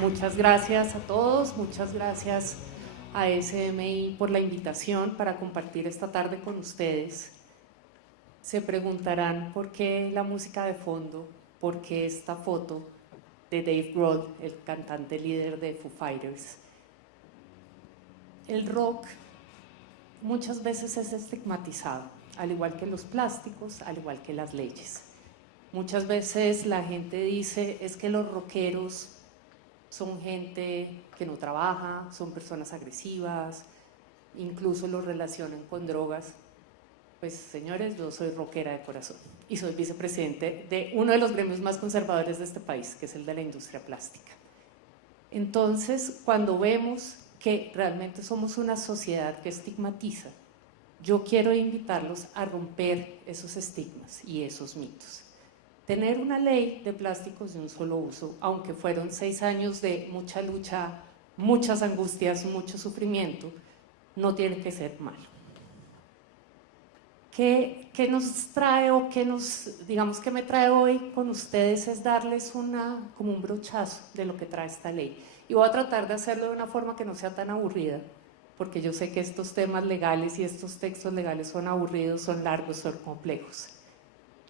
Muchas gracias a todos, muchas gracias a SMI por la invitación para compartir esta tarde con ustedes. Se preguntarán por qué la música de fondo, por qué esta foto de Dave Grohl, el cantante líder de Foo Fighters. El rock muchas veces es estigmatizado, al igual que los plásticos, al igual que las leyes. Muchas veces la gente dice, es que los rockeros son gente que no trabaja, son personas agresivas, incluso los relacionan con drogas. Pues señores, yo soy rockera de corazón y soy vicepresidente de uno de los gremios más conservadores de este país, que es el de la industria plástica. Entonces, cuando vemos que realmente somos una sociedad que estigmatiza, yo quiero invitarlos a romper esos estigmas y esos mitos. Tener una ley de plásticos de un solo uso, aunque fueron 6 años de mucha lucha, muchas angustias, mucho sufrimiento, no tiene que ser malo. ¿Qué nos trae o digamos que me trae hoy con ustedes es darles como un brochazo de lo que trae esta ley? Y voy a tratar de hacerlo de una forma que no sea tan aburrida, porque yo sé que estos temas legales y estos textos legales son aburridos, son largos, son complejos.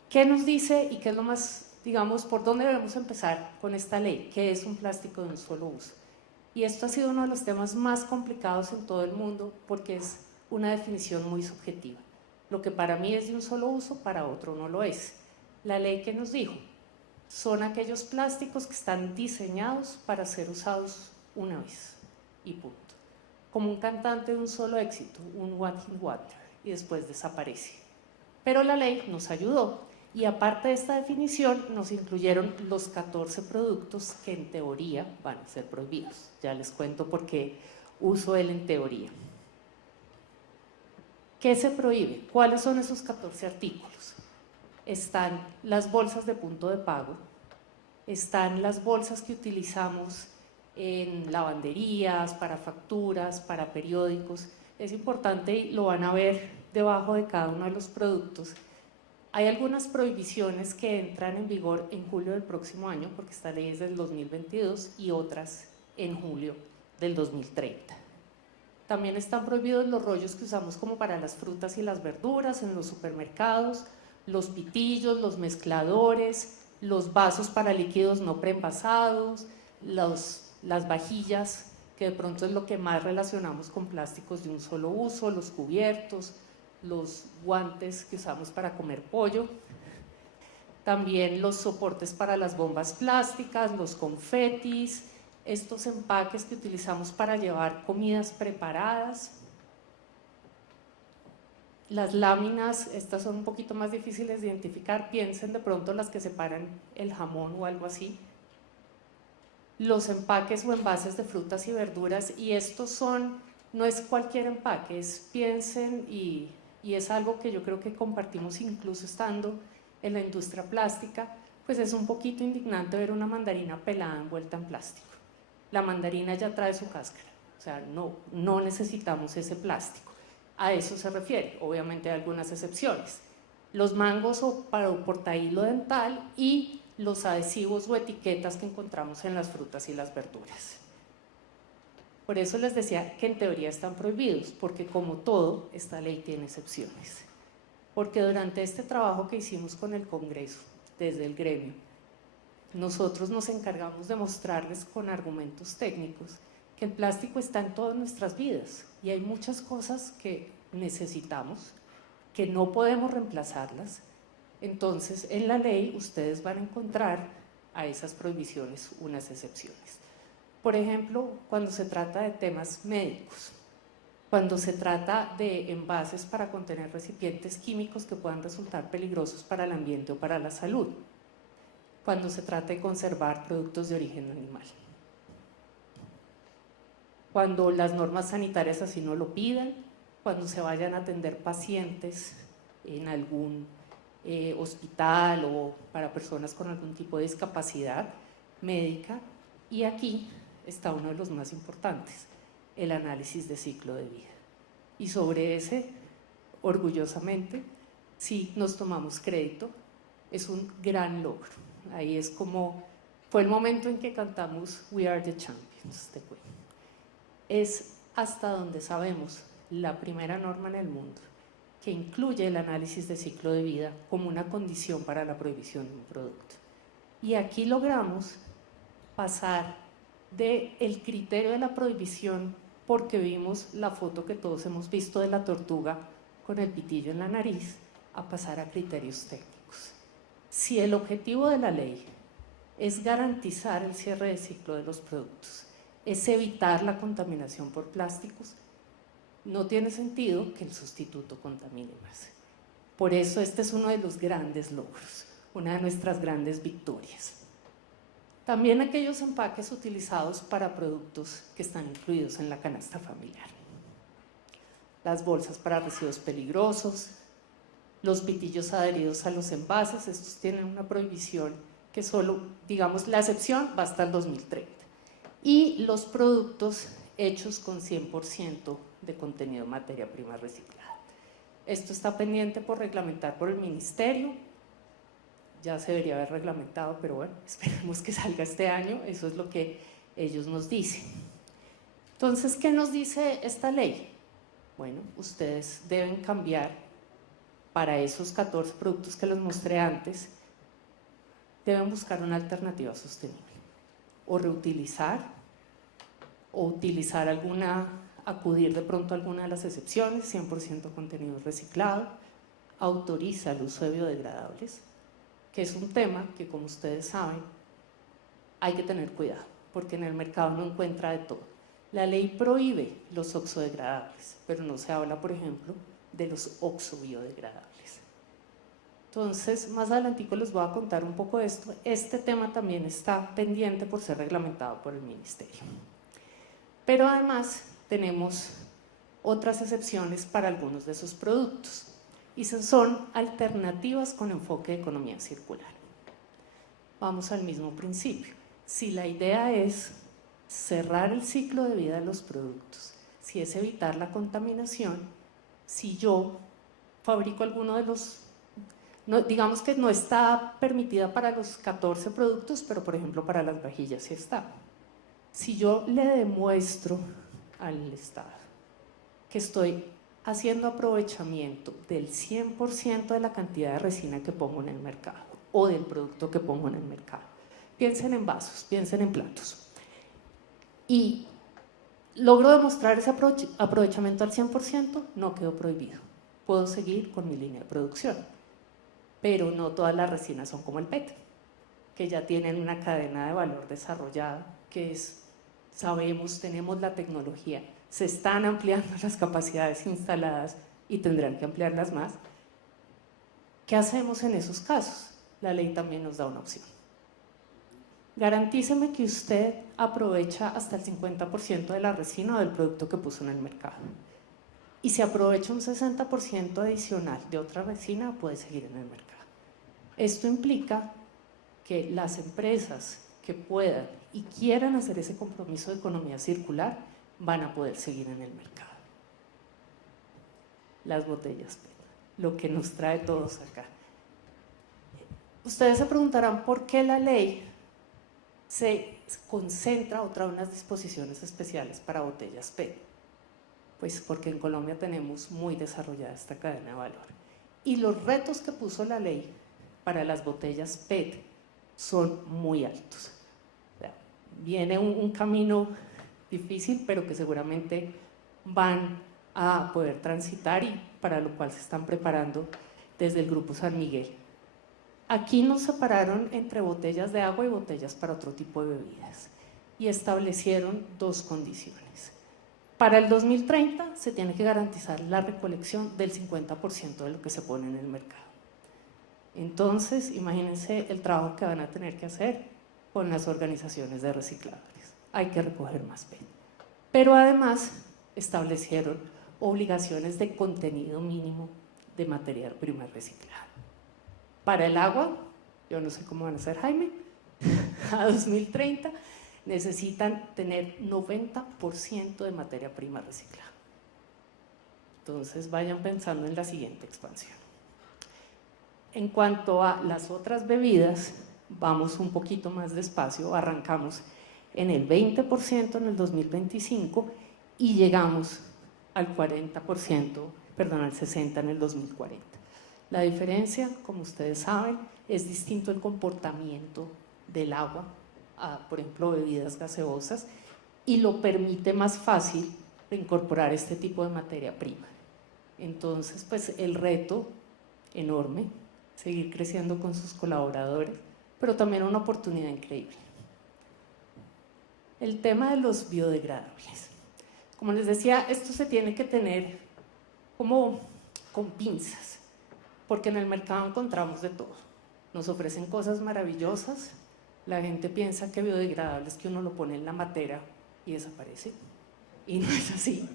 ¿Qué nos dice y qué es lo más, digamos, por dónde debemos empezar con esta ley? ¿Qué es un plástico de un solo uso? Y esto ha sido uno de los temas más complicados en todo el mundo porque es una definición muy subjetiva. Lo que para mí es de un solo uso, para otro no lo es. La ley que nos dijo, son aquellos plásticos que están diseñados para ser usados una vez y punto. Como un cantante de un solo éxito, un one hit wonder, y después desaparece. Pero la ley nos ayudó y aparte de esta definición nos incluyeron los 14 productos que en teoría van a ser prohibidos. Ya les cuento por qué uso el en teoría. ¿Qué se prohíbe? ¿Cuáles son esos 14 artículos? Están las bolsas de punto de pago, están las bolsas que utilizamos en lavanderías, para facturas, para periódicos. Es importante y lo van a ver debajo de cada uno de los productos. Hay algunas prohibiciones que entran en vigor en julio del próximo año, porque esta ley es del 2022, y otras en julio del 2030. También están prohibidos los rollos que usamos como para las frutas y las verduras en los supermercados, los pitillos, los mezcladores, los vasos para líquidos no preenvasados, las vajillas, que de pronto es lo que más relacionamos con plásticos de un solo uso, los cubiertos, los guantes que usamos para comer pollo, también los soportes para las bombas plásticas, los confetis, estos empaques que utilizamos para llevar comidas preparadas, las láminas, estas son un poquito más difíciles de identificar, piensen de pronto las que separan el jamón o algo así, los empaques o envases de frutas y verduras, y estos son, no es cualquier empaque, piensen y es algo que yo creo que compartimos incluso estando en la industria plástica, pues es un poquito indignante ver una mandarina pelada envuelta en plástico. La mandarina ya trae su cáscara, o sea, no necesitamos ese plástico. A eso se refiere, obviamente hay algunas excepciones. Los mangos o para portahilo dental y los adhesivos o etiquetas que encontramos en las frutas y las verduras. Por eso les decía que en teoría están prohibidos, porque como todo, esta ley tiene excepciones. Porque durante este trabajo que hicimos con el Congreso, desde el gremio, nosotros nos encargamos de mostrarles con argumentos técnicos que el plástico está en todas nuestras vidas y hay muchas cosas que necesitamos, que no podemos reemplazarlas. Entonces, en la ley ustedes van a encontrar a esas prohibiciones unas excepciones. Por ejemplo, cuando se trata de temas médicos, cuando se trata de envases para contener recipientes químicos que puedan resultar peligrosos para el ambiente o para la salud, cuando se trata de conservar productos de origen animal, cuando las normas sanitarias así no lo pidan, cuando se vayan a atender pacientes en algún hospital o para personas con algún tipo de discapacidad médica. Y aquí está uno de los más importantes, el análisis de ciclo de vida. Y sobre ese, orgullosamente, sí nos tomamos crédito, es un gran logro. Ahí es como fue el momento en que cantamos We Are the Champions de Queen. Es hasta donde sabemos la primera norma en el mundo que incluye el análisis de ciclo de vida como una condición para la prohibición de un producto. Y aquí logramos pasar del criterio de la prohibición, porque vimos la foto que todos hemos visto de la tortuga con el pitillo en la nariz, a pasar a criterios técnicos. Si el objetivo de la ley es garantizar el cierre de ciclo de los productos, es evitar la contaminación por plásticos, no tiene sentido que el sustituto contamine más. Por eso este es uno de los grandes logros, una de nuestras grandes victorias. También aquellos empaques utilizados para productos que están incluidos en la canasta familiar. Las bolsas para residuos peligrosos, los pitillos adheridos a los envases, estos tienen una prohibición que solo, digamos, la excepción va hasta el 2030. Y los productos hechos con 100% de contenido de materia prima reciclada. Esto está pendiente por reglamentar por el Ministerio, ya se debería haber reglamentado, pero bueno, esperemos que salga este año, eso es lo que ellos nos dicen. Entonces, ¿qué nos dice esta ley? Bueno, ustedes deben cambiar para esos 14 productos que les mostré antes, deben buscar una alternativa sostenible, o reutilizar, o utilizar acudir de pronto a alguna de las excepciones, 100% contenido reciclado, autoriza el uso de biodegradables, que es un tema que, como ustedes saben, hay que tener cuidado, porque en el mercado no encuentra de todo. La ley prohíbe los oxodegradables, pero no se habla, por ejemplo, de los oxobiodegradables. Entonces, más adelantico les voy a contar un poco de esto. Este tema también está pendiente por ser reglamentado por el Ministerio. Pero además tenemos otras excepciones para algunos de esos productos, y son alternativas con enfoque de economía circular. Vamos al mismo principio. Si la idea es cerrar el ciclo de vida de los productos, si es evitar la contaminación, si yo fabrico alguno de los, digamos que no está permitida para los 14 productos, pero por ejemplo para las vajillas sí está. Si yo le demuestro al Estado que estoy haciendo aprovechamiento del 100% de la cantidad de resina que pongo en el mercado o del producto que pongo en el mercado, piensen en vasos, piensen en platos, y logro demostrar ese aprovechamiento al 100%, no quedó prohibido, puedo seguir con mi línea de producción. Pero no todas las resinas son como el PET, que ya tienen una cadena de valor desarrollada, que es, sabemos, tenemos la tecnología, se están ampliando las capacidades instaladas y tendrán que ampliarlas más. ¿Qué hacemos en esos casos? La ley también nos da una opción. Garantíceme que usted aprovecha hasta el 50% de la resina o del producto que puso en el mercado. Y si aprovecha un 60% adicional de otra resina, puede seguir en el mercado. Esto implica que las empresas que puedan y quieran hacer ese compromiso de economía circular van a poder seguir en el mercado. Las botellas PET, lo que nos trae todos acá. Ustedes se preguntarán por qué la ley se concentra o trae unas disposiciones especiales para botellas PET. Pues porque en Colombia tenemos muy desarrollada esta cadena de valor. Y los retos que puso la ley para las botellas PET son muy altos. O sea, viene un camino difícil, pero que seguramente van a poder transitar y para lo cual se están preparando desde el Grupo San Miguel. Aquí nos separaron entre botellas de agua y botellas para otro tipo de bebidas y establecieron dos condiciones. Para el 2030 se tiene que garantizar la recolección del 50% de lo que se pone en el mercado. Entonces, imagínense el trabajo que van a tener que hacer con las organizaciones de recicladores. Hay que recoger más PET. Pero además establecieron obligaciones de contenido mínimo de materia prima reciclada. Para el agua, yo no sé cómo van a hacer, Jaime, a 2030 necesitan tener 90% de materia prima reciclada. Entonces vayan pensando en la siguiente expansión. En cuanto a las otras bebidas, vamos un poquito más despacio, arrancamos en el 20% en el 2025 y llegamos al 40%, perdón, al 60% en el 2040. La diferencia, como ustedes saben, es distinto el comportamiento del agua a, por ejemplo, bebidas gaseosas, y lo permite más fácil de incorporar este tipo de materia prima. Entonces, pues el reto enorme, seguir creciendo con sus colaboradores, pero también una oportunidad increíble. El tema de los biodegradables. Como les decía, esto se tiene que tener como con pinzas, porque en el mercado encontramos de todo. Nos ofrecen cosas maravillosas, la gente piensa que biodegradable es que uno lo pone en la matera y desaparece, y no es así.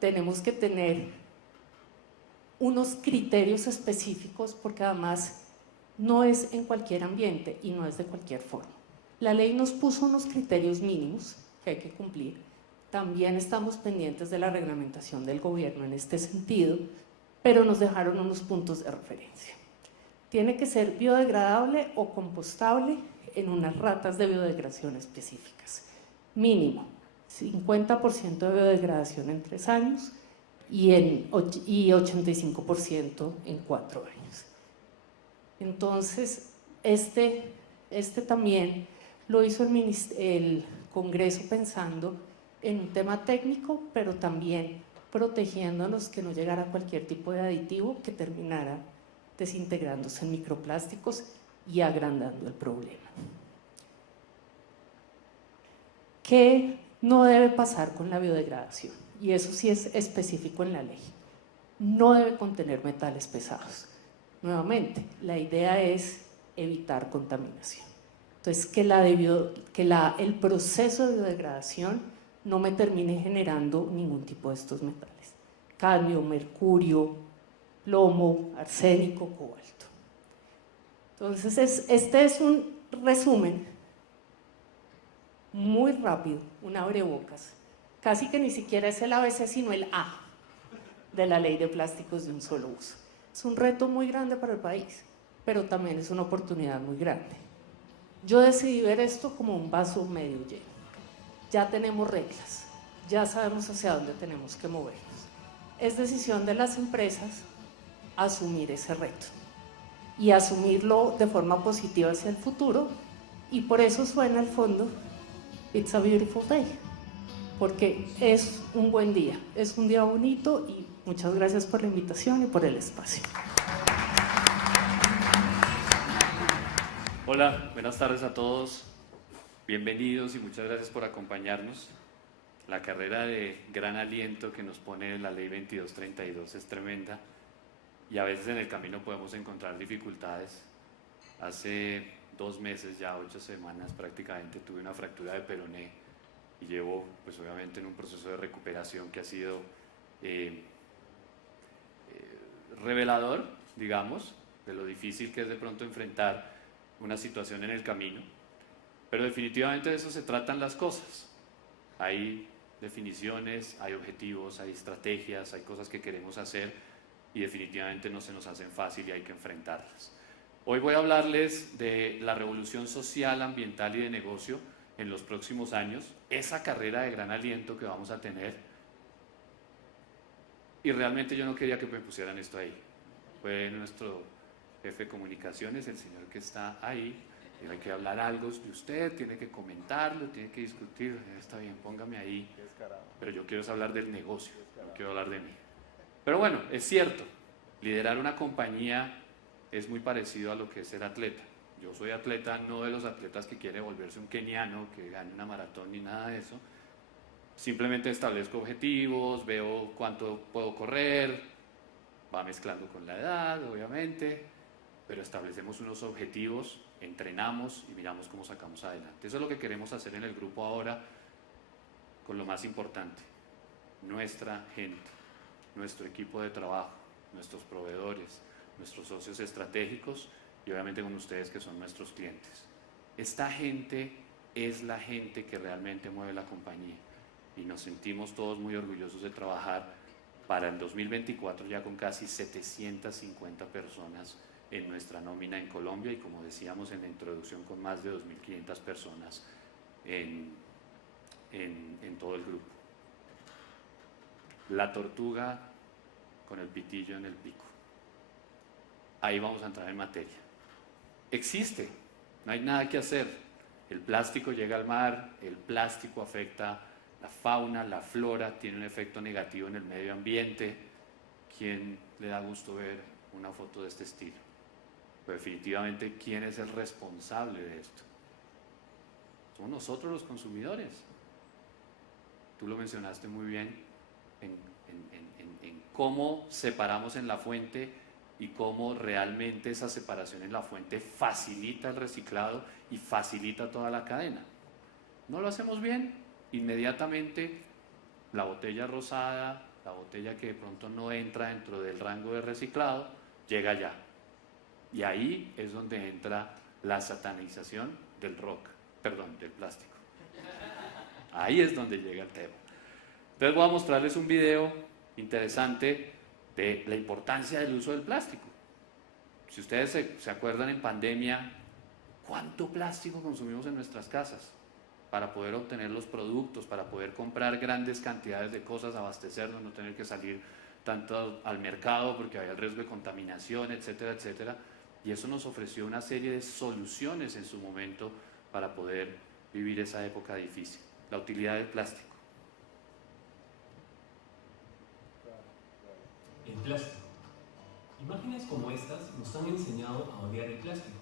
Tenemos que tener unos criterios específicos, porque además no es en cualquier ambiente y no es de cualquier forma. La ley nos puso unos criterios mínimos que hay que cumplir. También estamos pendientes de la reglamentación del gobierno en este sentido, pero nos dejaron unos puntos de referencia. Tiene que ser biodegradable o compostable en unas ratas de biodegradación específicas. Mínimo 50% de biodegradación en 3 años y 85% en 4 años. Entonces, este también lo hizo el Congreso pensando en un tema técnico, pero también protegiéndonos que no llegara cualquier tipo de aditivo que terminara desintegrándose en microplásticos y agrandando el problema. ¿Qué no debe pasar con la biodegradación? Y eso sí es específico en la ley. No debe contener metales pesados. Nuevamente, la idea es evitar contaminación. Entonces, que el proceso de biodegradación no me termine generando ningún tipo de estos metales. Cadmio, mercurio, plomo, arsénico, cobalto. Entonces, este es un resumen muy rápido, un abrebocas. Casi que ni siquiera es el ABC, sino el A de la ley de plásticos de un solo uso. Es un reto muy grande para el país, pero también es una oportunidad muy grande. Yo decidí ver esto como un vaso medio lleno. Ya tenemos reglas, ya sabemos hacia dónde tenemos que movernos. Es decisión de las empresas asumir ese reto y asumirlo de forma positiva hacia el futuro, y por eso suena al fondo It's a Beautiful Day, porque es un buen día, es un día bonito, y muchas gracias por la invitación y por el espacio. Hola, buenas tardes a todos, bienvenidos y muchas gracias por acompañarnos. La carrera de gran aliento que nos pone la ley 2232 es tremenda, y a veces en el camino podemos encontrar dificultades. Hace 2 meses, ya 8 semanas prácticamente, tuve una fractura de peroné y llevo pues obviamente en un proceso de recuperación que ha sido revelador, digamos, de lo difícil que es de pronto enfrentar una situación en el camino, pero definitivamente de eso se tratan las cosas. Hay definiciones, hay objetivos, hay estrategias, hay cosas que queremos hacer y definitivamente no se nos hacen fácil y hay que enfrentarlas. Hoy voy a hablarles de la revolución social, ambiental y de negocio en los próximos años, esa carrera de gran aliento que vamos a tener, y realmente yo no quería que me pusieran esto ahí. Fue nuestro jefe de comunicaciones, el señor que está ahí, tiene que hablar algo de usted, tiene que comentarlo, tiene que discutir. Está bien, póngame ahí, pero yo quiero hablar del negocio, no quiero hablar de mí. Pero bueno, es cierto, liderar una compañía es muy parecido a lo que es ser atleta. Yo soy atleta, no de los atletas que quiere volverse un keniano, que gane una maratón ni nada de eso. Simplemente establezco objetivos, veo cuánto puedo correr, va mezclando con la edad, obviamente, pero establecemos unos objetivos, entrenamos y miramos cómo sacamos adelante. Eso es lo que queremos hacer en el grupo ahora, con lo más importante, nuestra gente, nuestro equipo de trabajo, nuestros proveedores, nuestros socios estratégicos y obviamente con ustedes que son nuestros clientes. Esta gente es la gente que realmente mueve la compañía y nos sentimos todos muy orgullosos de trabajar para el 2024 ya con casi 750 personas en nuestra nómina en Colombia y, como decíamos en la introducción, con más de 2.500 personas en todo el grupo. La tortuga con el pitillo en el pico. Ahí vamos a entrar en materia. Existe, no hay nada que hacer. El plástico llega al mar, el plástico afecta la fauna, la flora, tiene un efecto negativo en el medio ambiente. ¿Quién le da gusto ver una foto de este estilo? Pero definitivamente, ¿quién es el responsable de esto? Somos nosotros los consumidores. Tú lo mencionaste muy bien en cómo separamos en la fuente y cómo realmente esa separación en la fuente facilita el reciclado y facilita toda la cadena. No lo hacemos bien, inmediatamente la botella rosada, la botella que de pronto no entra dentro del rango de reciclado, llega allá. Y ahí es donde entra la satanización del del plástico. Ahí es donde llega el tema. Entonces voy a mostrarles un video interesante de la importancia del uso del plástico. Si ustedes se acuerdan, en pandemia, ¿cuánto plástico consumimos en nuestras casas para poder obtener los productos, para poder comprar grandes cantidades de cosas, abastecernos, no tener que salir tanto al mercado porque había el riesgo de contaminación, etcétera, etcétera? Y eso nos ofreció una serie de soluciones en su momento para poder vivir esa época difícil. La utilidad del plástico. El plástico. Imágenes como estas nos han enseñado a odiar el plástico.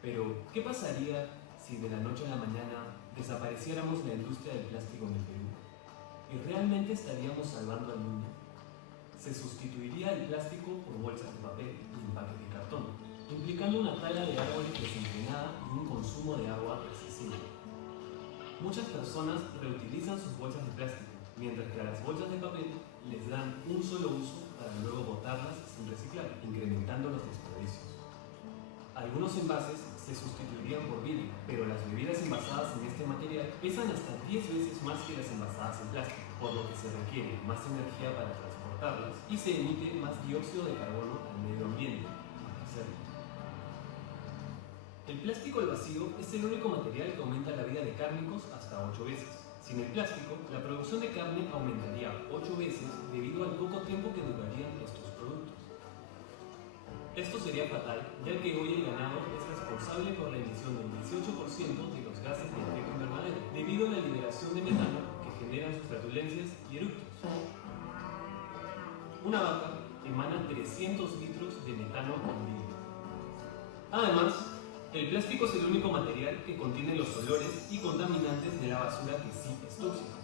Pero, ¿qué pasaría si de la noche a la mañana desapareciéramos la industria del plástico en el Perú? ¿Y realmente estaríamos salvando al mundo? Se sustituiría el plástico por bolsas de papel y empaques de cartón, implicando una tala de árboles desenfrenada y un consumo de agua excesivo. Muchas personas reutilizan sus bolsas de plástico, mientras que a las bolsas de papel les dan un solo uso para luego botarlas sin reciclar, incrementando los desperdicios. Algunos envases se sustituirían por vidrio, pero las bebidas envasadas en este material pesan hasta 10 veces más que las envasadas en plástico, por lo que se requiere más energía para transportarlas y se emite más dióxido de carbono al medio ambiente al hacerlo. El plástico al vacío es el único material que aumenta la vida de cárnicos hasta 8 veces. Sin el plástico, la producción de carne aumentaría 8 veces debido al poco tiempo que durarían estos productos. Esto sería fatal, ya que hoy el ganado es responsable por la emisión del 18% de los gases de efecto invernadero, debido a la liberación de metano que generan sus flatulencias y eructos. Una vaca emana 300 litros de metano al día. Además, el plástico es el único material que contiene los olores y contaminantes de la basura que sí es tóxica.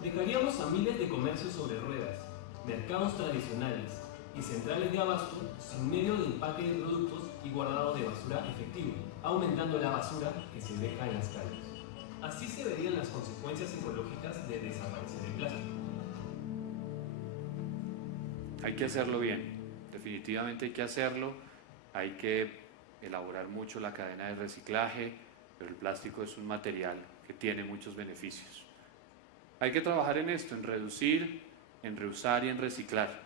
Dejaríamos a miles de comercios sobre ruedas, mercados tradicionales y centrales de abasto sin medio de empaque de productos y guardado de basura efectivo, aumentando la basura que se deja en las calles. Así se verían las consecuencias ecológicas de desaparecer el plástico. Hay que hacerlo bien, definitivamente hay que hacerlo, hay que elaborar mucho la cadena de reciclaje, pero el plástico es un material que tiene muchos beneficios. Hay que trabajar en esto, en reducir, en reusar y en reciclar.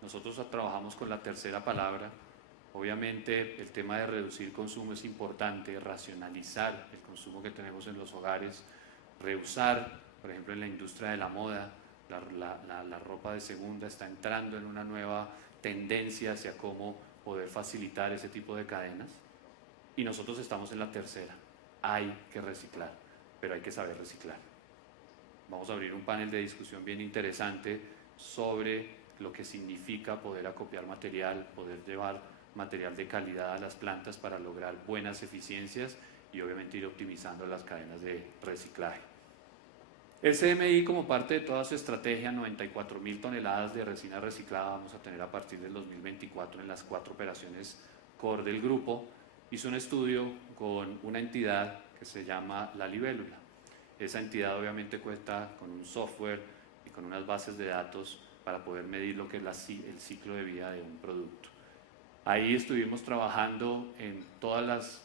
Nosotros trabajamos con la tercera palabra. Obviamente el tema de reducir consumo es importante, racionalizar el consumo que tenemos en los hogares, reusar, por ejemplo en la industria de la moda, la ropa de segunda está entrando en una nueva tendencia hacia cómo poder facilitar ese tipo de cadenas, y nosotros estamos en la tercera. Hay que reciclar, pero hay que saber reciclar. Vamos a abrir un panel de discusión bien interesante sobre lo que significa poder acopiar material, poder llevar material de calidad a las plantas para lograr buenas eficiencias y obviamente ir optimizando las cadenas de reciclaje. SMI, como parte de toda su estrategia, 94.000 toneladas de resina reciclada vamos a tener a partir del 2024 en las 4 operaciones core del grupo. Hizo un estudio con una entidad que se llama La Libélula. Esa entidad obviamente cuenta con un software y con unas bases de datos para poder medir lo que es el ciclo de vida de un producto. Ahí estuvimos trabajando en todas las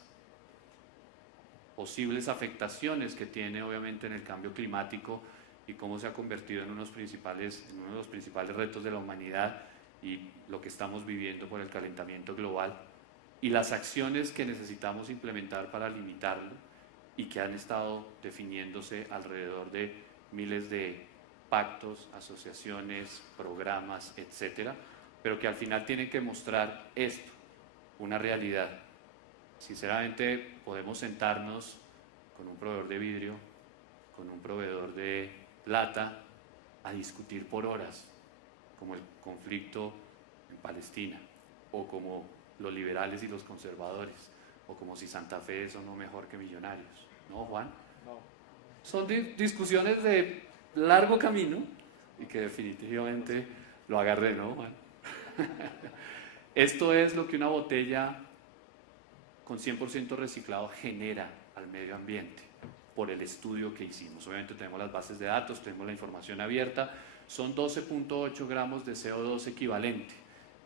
posibles afectaciones que tiene obviamente en el cambio climático y cómo se ha convertido en uno de los principales retos de la humanidad y lo que estamos viviendo por el calentamiento global. y las acciones que necesitamos implementar para limitarlo y que han estado definiéndose alrededor de miles de pactos, asociaciones, programas, etcétera, pero que al final tienen que mostrar esto, una realidad. Sinceramente, podemos sentarnos con un proveedor de vidrio, con un proveedor de plata, a discutir por horas, como el conflicto en Palestina, o como los liberales y los conservadores, o como si Santa Fe es o no mejor que Millonarios. ¿No, Juan? No. Son discusiones de largo camino y que definitivamente lo agarré, ¿no, Juan? Esto es lo que una botella con 100% reciclado genera al medio ambiente por el estudio que hicimos. Obviamente tenemos las bases de datos, tenemos la información abierta, son 12.8 gramos de CO2 equivalente.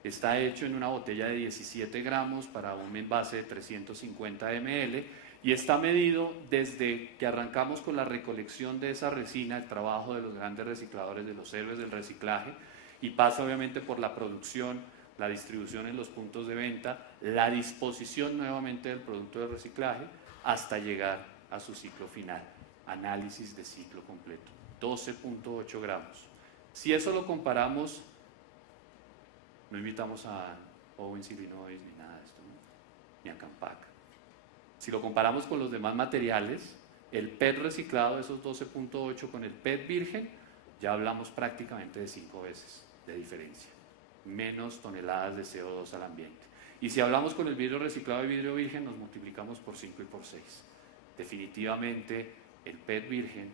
Está hecho en una botella de 17 gramos para un envase de 350 ml y está medido desde que arrancamos con la recolección de esa resina, el trabajo de los grandes recicladores, de los héroes del reciclaje, y pasa obviamente por la producción, la distribución en los puntos de venta, la disposición nuevamente del producto de reciclaje hasta llegar a su ciclo final. Análisis de ciclo completo, 12.8 gramos. Si eso lo comparamos, no invitamos a Owens, Illinois, ni nada de esto, ¿no? Ni a Campac. Si lo comparamos con los demás materiales, el PET reciclado de esos 12.8 con el PET virgen, ya hablamos prácticamente de 5 veces de diferencia, menos toneladas de CO2 al ambiente. Y si hablamos con el vidrio reciclado y vidrio virgen, nos multiplicamos por 5 y por 6. Definitivamente el PET virgen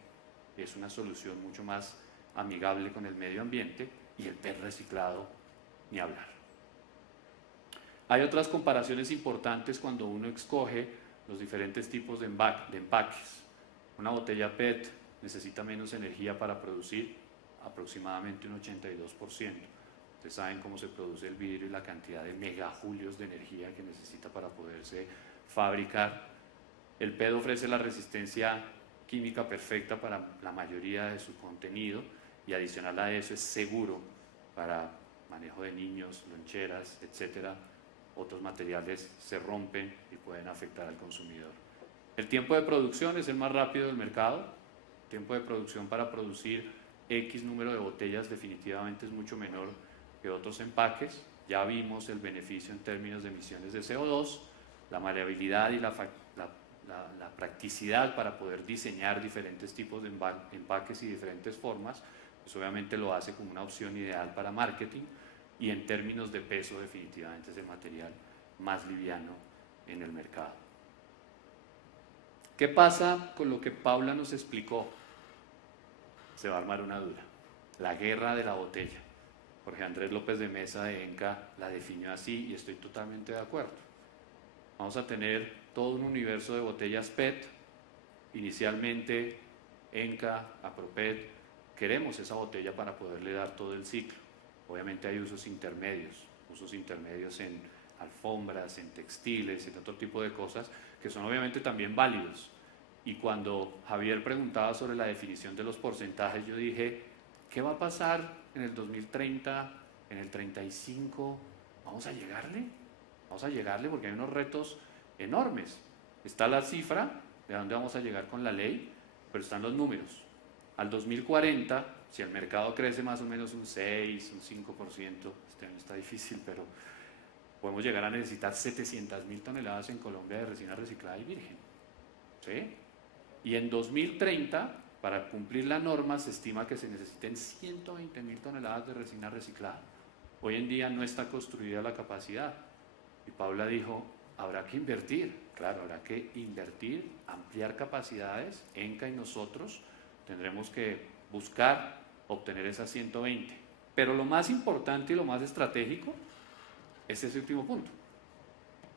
es una solución mucho más amigable con el medio ambiente y el PET reciclado ni hablar. Hay otras comparaciones importantes cuando uno escoge los diferentes tipos de empaques. Una botella PET necesita menos energía para producir, aproximadamente un 82%. Ustedes saben cómo se produce el vidrio y la cantidad de megajulios de energía que necesita para poderse fabricar. El PET ofrece la resistencia química perfecta para la mayoría de su contenido y adicional a eso es seguro para manejo de niños, loncheras, etcétera. Otros materiales se rompen y pueden afectar al consumidor. El tiempo de producción es el más rápido del mercado. El tiempo de producción para producir X número de botellas definitivamente es mucho menor que otros empaques. Ya vimos el beneficio en términos de emisiones de CO2, la maleabilidad y la practicidad para poder diseñar diferentes tipos de empaques y diferentes formas. Pues obviamente lo hace como una opción ideal para marketing. Y en términos de peso definitivamente es el material más liviano en el mercado. ¿Qué pasa con lo que Paula nos explicó? Se va a armar una dura. La guerra de la botella. Jorge Andrés López de Mesa de ENCA la definió así y estoy totalmente de acuerdo. Vamos a tener todo un universo de botellas PET. Inicialmente ENCA, APROPET, queremos esa botella para poderle dar todo el ciclo. Obviamente hay usos intermedios en alfombras, en textiles, en otro tipo de cosas que son obviamente también válidos. Y cuando Javier preguntaba sobre la definición de los porcentajes, yo dije, ¿qué va a pasar en el 2030, en el 35? ¿Vamos a llegarle? Vamos a llegarle porque hay unos retos enormes. Está la cifra de dónde vamos a llegar con la ley, pero están los números. Al 2040, si el mercado crece más o menos un 6, un 5%, este año está difícil, pero podemos llegar a necesitar 700.000 toneladas en Colombia de resina reciclada y virgen. ¿Sí? Y en 2030, para cumplir la norma, se estima que se necesiten 120.000 toneladas de resina reciclada. Hoy en día no está construida la capacidad. Y Paula dijo, habrá que invertir. Claro, habrá que invertir, ampliar capacidades. ENCA y nosotros tendremos que buscar obtener esas 120. Pero lo más importante y lo más estratégico es ese último punto.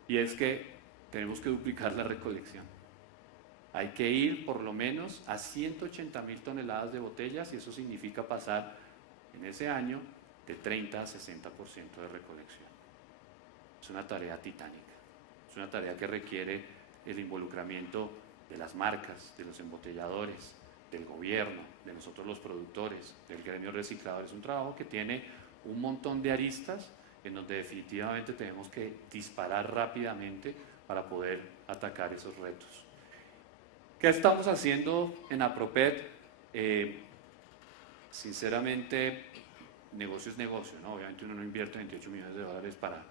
Y es que tenemos que duplicar la recolección. Hay que ir por lo menos a 180.000 toneladas de botellas y eso significa pasar en ese año de 30 a 60% de recolección. Es una tarea titánica. Es una tarea que requiere el involucramiento de las marcas, de los embotelladores, del gobierno, de nosotros los productores, del gremio reciclador. Es un trabajo que tiene un montón de aristas en donde definitivamente tenemos que disparar rápidamente para poder atacar esos retos. ¿Qué estamos haciendo en Aproped? Sinceramente, negocio es negocio, ¿no? Obviamente uno no invierte 28 millones de dólares para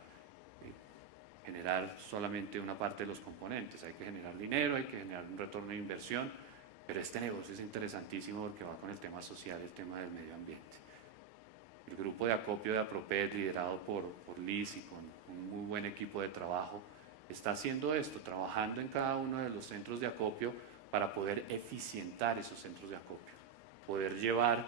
generar solamente una parte de los componentes. Hay que generar dinero, hay que generar un retorno de inversión, pero este negocio es interesantísimo porque va con el tema social, el tema del medio ambiente. El grupo de acopio de Aproped, liderado por Liz y con un muy buen equipo de trabajo, está haciendo esto, trabajando en cada uno de los centros de acopio para poder eficientar esos centros de acopio, poder llevar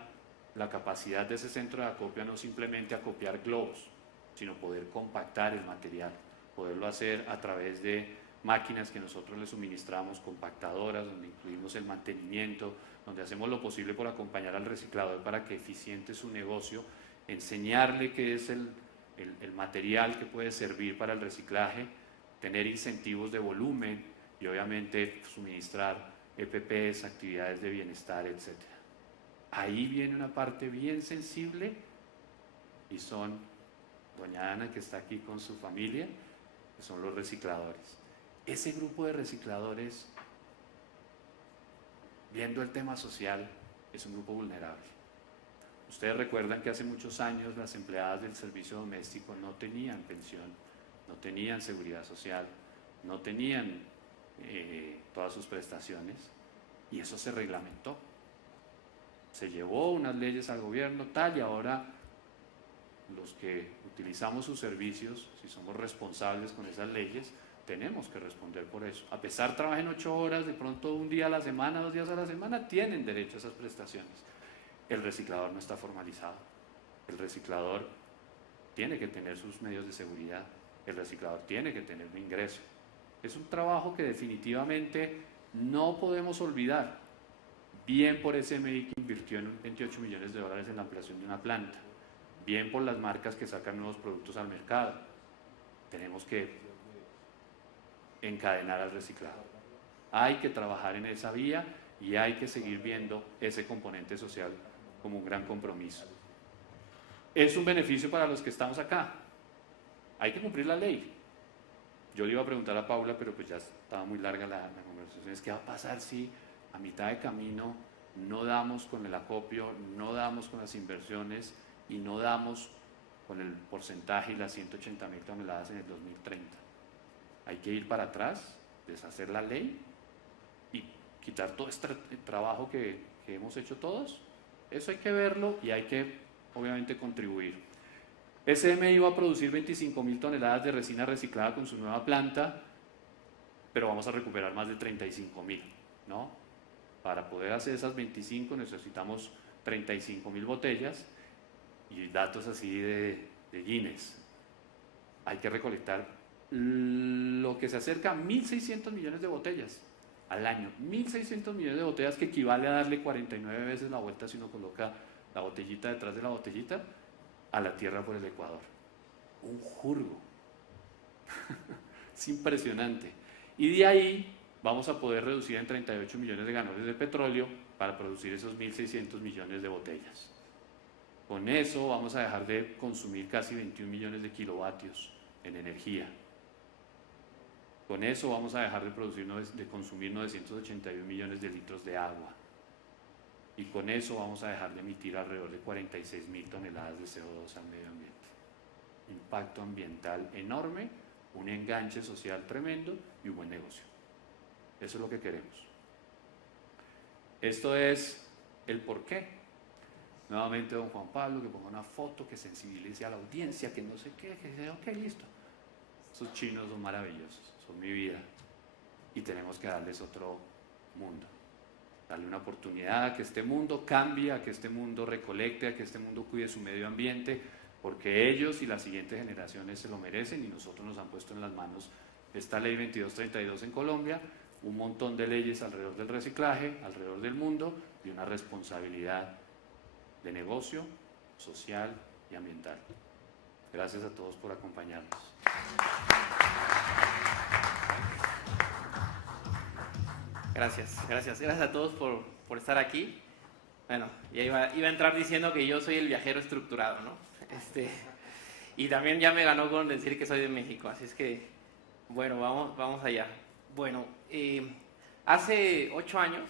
la capacidad de ese centro de acopio a no simplemente acopiar globos, sino poder compactar el material, poderlo hacer a través de máquinas que nosotros le suministramos, compactadoras, donde incluimos el mantenimiento, donde hacemos lo posible por acompañar al reciclador para que eficiente su negocio, enseñarle qué es el material que puede servir para el reciclaje, tener incentivos de volumen y obviamente suministrar EPPs, actividades de bienestar, etc. Ahí viene una parte bien sensible y son doña Ana, que está aquí con su familia, que son los recicladores. Ese grupo de recicladores, viendo el tema social, es un grupo vulnerable. Ustedes recuerdan que hace muchos años las empleadas del servicio doméstico no tenían pensión, no tenían seguridad social, no tenían todas sus prestaciones, y eso se reglamentó. Se llevó unas leyes al gobierno tal, y ahora los que utilizamos sus servicios, si somos responsables con esas leyes, tenemos que responder por eso. A pesar trabajen 8 horas, de pronto un día a la semana, 2 días a la semana, tienen derecho a esas prestaciones. El reciclador no está formalizado. El reciclador tiene que tener sus medios de seguridad. El reciclador tiene que tener un ingreso. Es un trabajo que definitivamente no podemos olvidar. Bien por SMI, que invirtió en 28 millones de dólares en la ampliación de una planta. Bien por las marcas que sacan nuevos productos al mercado. Tenemos que encadenar al reciclado. Hay que trabajar en esa vía y hay que seguir viendo ese componente social como un gran compromiso. Es un beneficio para los que estamos acá. Hay que cumplir la ley. Yo le iba a preguntar a Paula, pero pues ya estaba muy larga la conversación. ¿Qué va a pasar si a mitad de camino no damos con el acopio, no damos con las inversiones y no damos con el porcentaje y las 180.000 toneladas en el 2030? Hay que ir para atrás, deshacer la ley y quitar todo este trabajo que hemos hecho todos. Eso hay que verlo y hay que, obviamente, contribuir. SMI va a producir 25.000 toneladas de resina reciclada con su nueva planta, pero vamos a recuperar más de 35.000, ¿no? Para poder hacer esas 25 necesitamos 35.000 botellas y datos así de Guinness. Hay que recolectar lo que se acerca a 1.600 millones de botellas al año. 1.600 millones de botellas, que equivale a darle 49 veces la vuelta si uno coloca la botellita detrás de la botellita a la tierra por el Ecuador. Un jurgo. Es impresionante. Y de ahí vamos a poder reducir en 38 millones de galones de petróleo para producir esos 1.600 millones de botellas. Con eso vamos a dejar de consumir casi 21 millones de kilovatios en energía. Con eso vamos a dejar de consumir 981 millones de litros de agua. Y con eso vamos a dejar de emitir alrededor de 46.000 toneladas de CO2 al medio ambiente. Impacto ambiental enorme, un enganche social tremendo y un buen negocio. Eso es lo que queremos. Esto es el porqué. Nuevamente don Juan Pablo, que ponga una foto, que sensibilice a la audiencia, que no sé qué, que dice, ok, listo. Esos chinos son maravillosos, son mi vida. Y tenemos que darles otro mundo. Darle una oportunidad a que este mundo cambie, a que este mundo recolecte, a que este mundo cuide su medio ambiente, porque ellos y las siguientes generaciones se lo merecen y nosotros nos han puesto en las manos esta ley 2232 en Colombia, un montón de leyes alrededor del reciclaje, alrededor del mundo y una responsabilidad de negocio, social y ambiental. Gracias a todos por acompañarnos. Gracias a todos por estar aquí. Bueno, ya iba a entrar diciendo que yo soy el viajero estructurado, ¿no? Y también ya me ganó con decir que soy de México, así es que, bueno, vamos allá. Bueno, hace 8 años,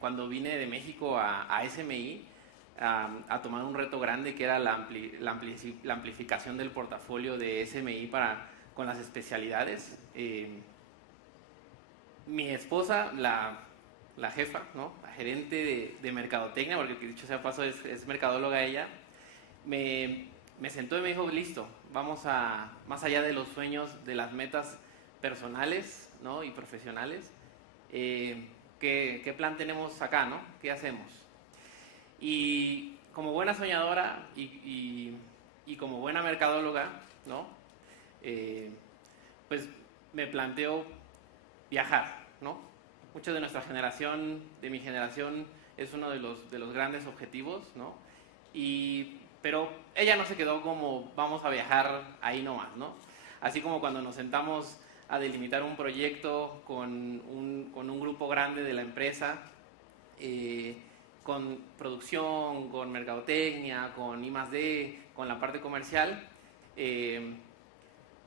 cuando vine de México a SMI, a tomar un reto grande que era la amplificación del portafolio de SMI con las especialidades, mi esposa, la jefa, ¿no? La gerente de mercadotecnia, porque dicho sea paso es mercadóloga ella, me sentó y me dijo, listo, vamos más allá de los sueños, de las metas personales, ¿no? Y profesionales, ¿qué plan tenemos acá, ¿no? ¿Qué hacemos? Y como buena soñadora y como buena mercadóloga, ¿no? Pues me planteo viajar, ¿no? Muchos de nuestra generación, de mi generación, es uno de los grandes objetivos, ¿no? Pero ella no se quedó como vamos a viajar ahí nomás, ¿no? Así como cuando nos sentamos a delimitar un proyecto con un grupo grande de la empresa, con producción, con mercadotecnia, con I+D, con la parte comercial,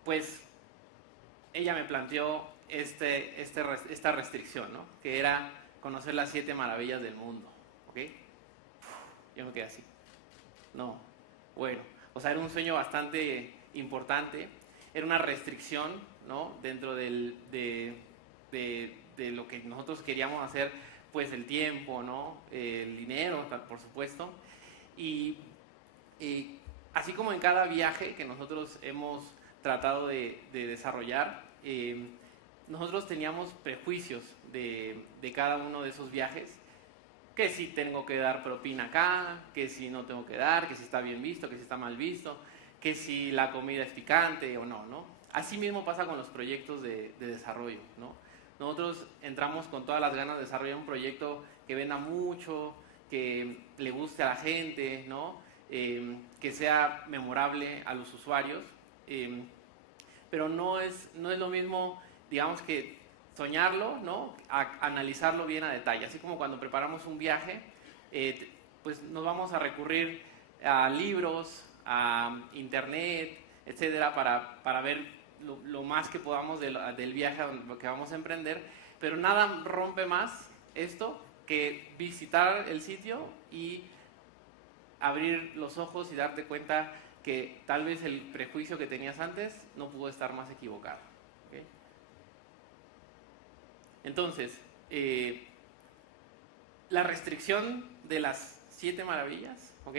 pues ella me planteó esta restricción, ¿no? Que era conocer las 7 maravillas del mundo, ¿ok? Yo me quedé así. No, bueno, o sea, era un sueño bastante importante, era una restricción, ¿no? Dentro de lo que nosotros queríamos hacer, pues el tiempo, ¿no? El dinero, por supuesto, y así como en cada viaje que nosotros hemos tratado de desarrollar, nosotros teníamos prejuicios de cada uno de esos viajes, que si tengo que dar propina acá, que si no tengo que dar, que si está bien visto, que si está mal visto, que si la comida es picante o no, ¿no? Así mismo pasa con los proyectos de desarrollo, ¿no? Nosotros entramos con todas las ganas de desarrollar un proyecto que venda mucho, que le guste a la gente, ¿no? Que sea memorable a los usuarios, pero no es lo mismo, digamos, que soñarlo, ¿no? Analizarlo bien a detalle. Así como cuando preparamos un viaje, pues nos vamos a recurrir a libros, a internet, etcétera, para ver lo más que podamos del viaje que vamos a emprender, pero nada rompe más esto que visitar el sitio y abrir los ojos y darte cuenta que tal vez el prejuicio que tenías antes no pudo estar más equivocado. ¿Okay? Entonces, la restricción de las 7 maravillas, ¿ok?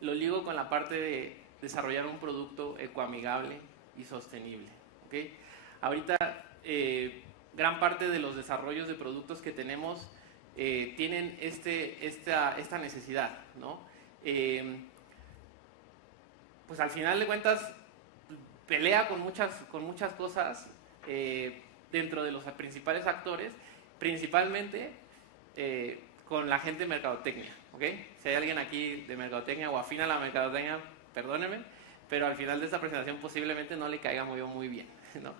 Lo ligo con la parte de desarrollar un producto ecoamigable y sostenible, ¿ok? Ahorita, gran parte de los desarrollos de productos que tenemos tienen esta necesidad, ¿no? Pues al final de cuentas pelea con muchas cosas dentro de los principales actores, principalmente con la gente de mercadotecnia, ¿ok? Si hay alguien aquí de mercadotecnia o afín a la mercadotecnia, perdóneme, pero al final de esta presentación posiblemente no le caiga muy bien, ¿no?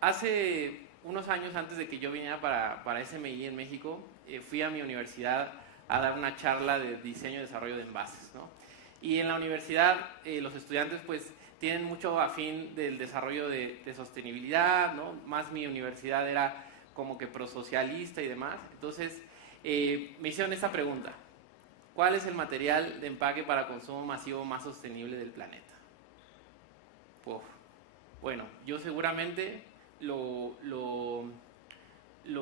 Hace unos años antes de que yo viniera para SMI en México, fui a mi universidad a dar una charla de diseño y desarrollo de envases, ¿no? Y en la universidad los estudiantes pues tienen mucho afín del desarrollo de sostenibilidad, ¿no? Más mi universidad era como que prosocialista y demás. Entonces me hicieron esta pregunta: ¿cuál es el material de empaque para consumo masivo más sostenible del planeta? Uf. Bueno, yo seguramente lo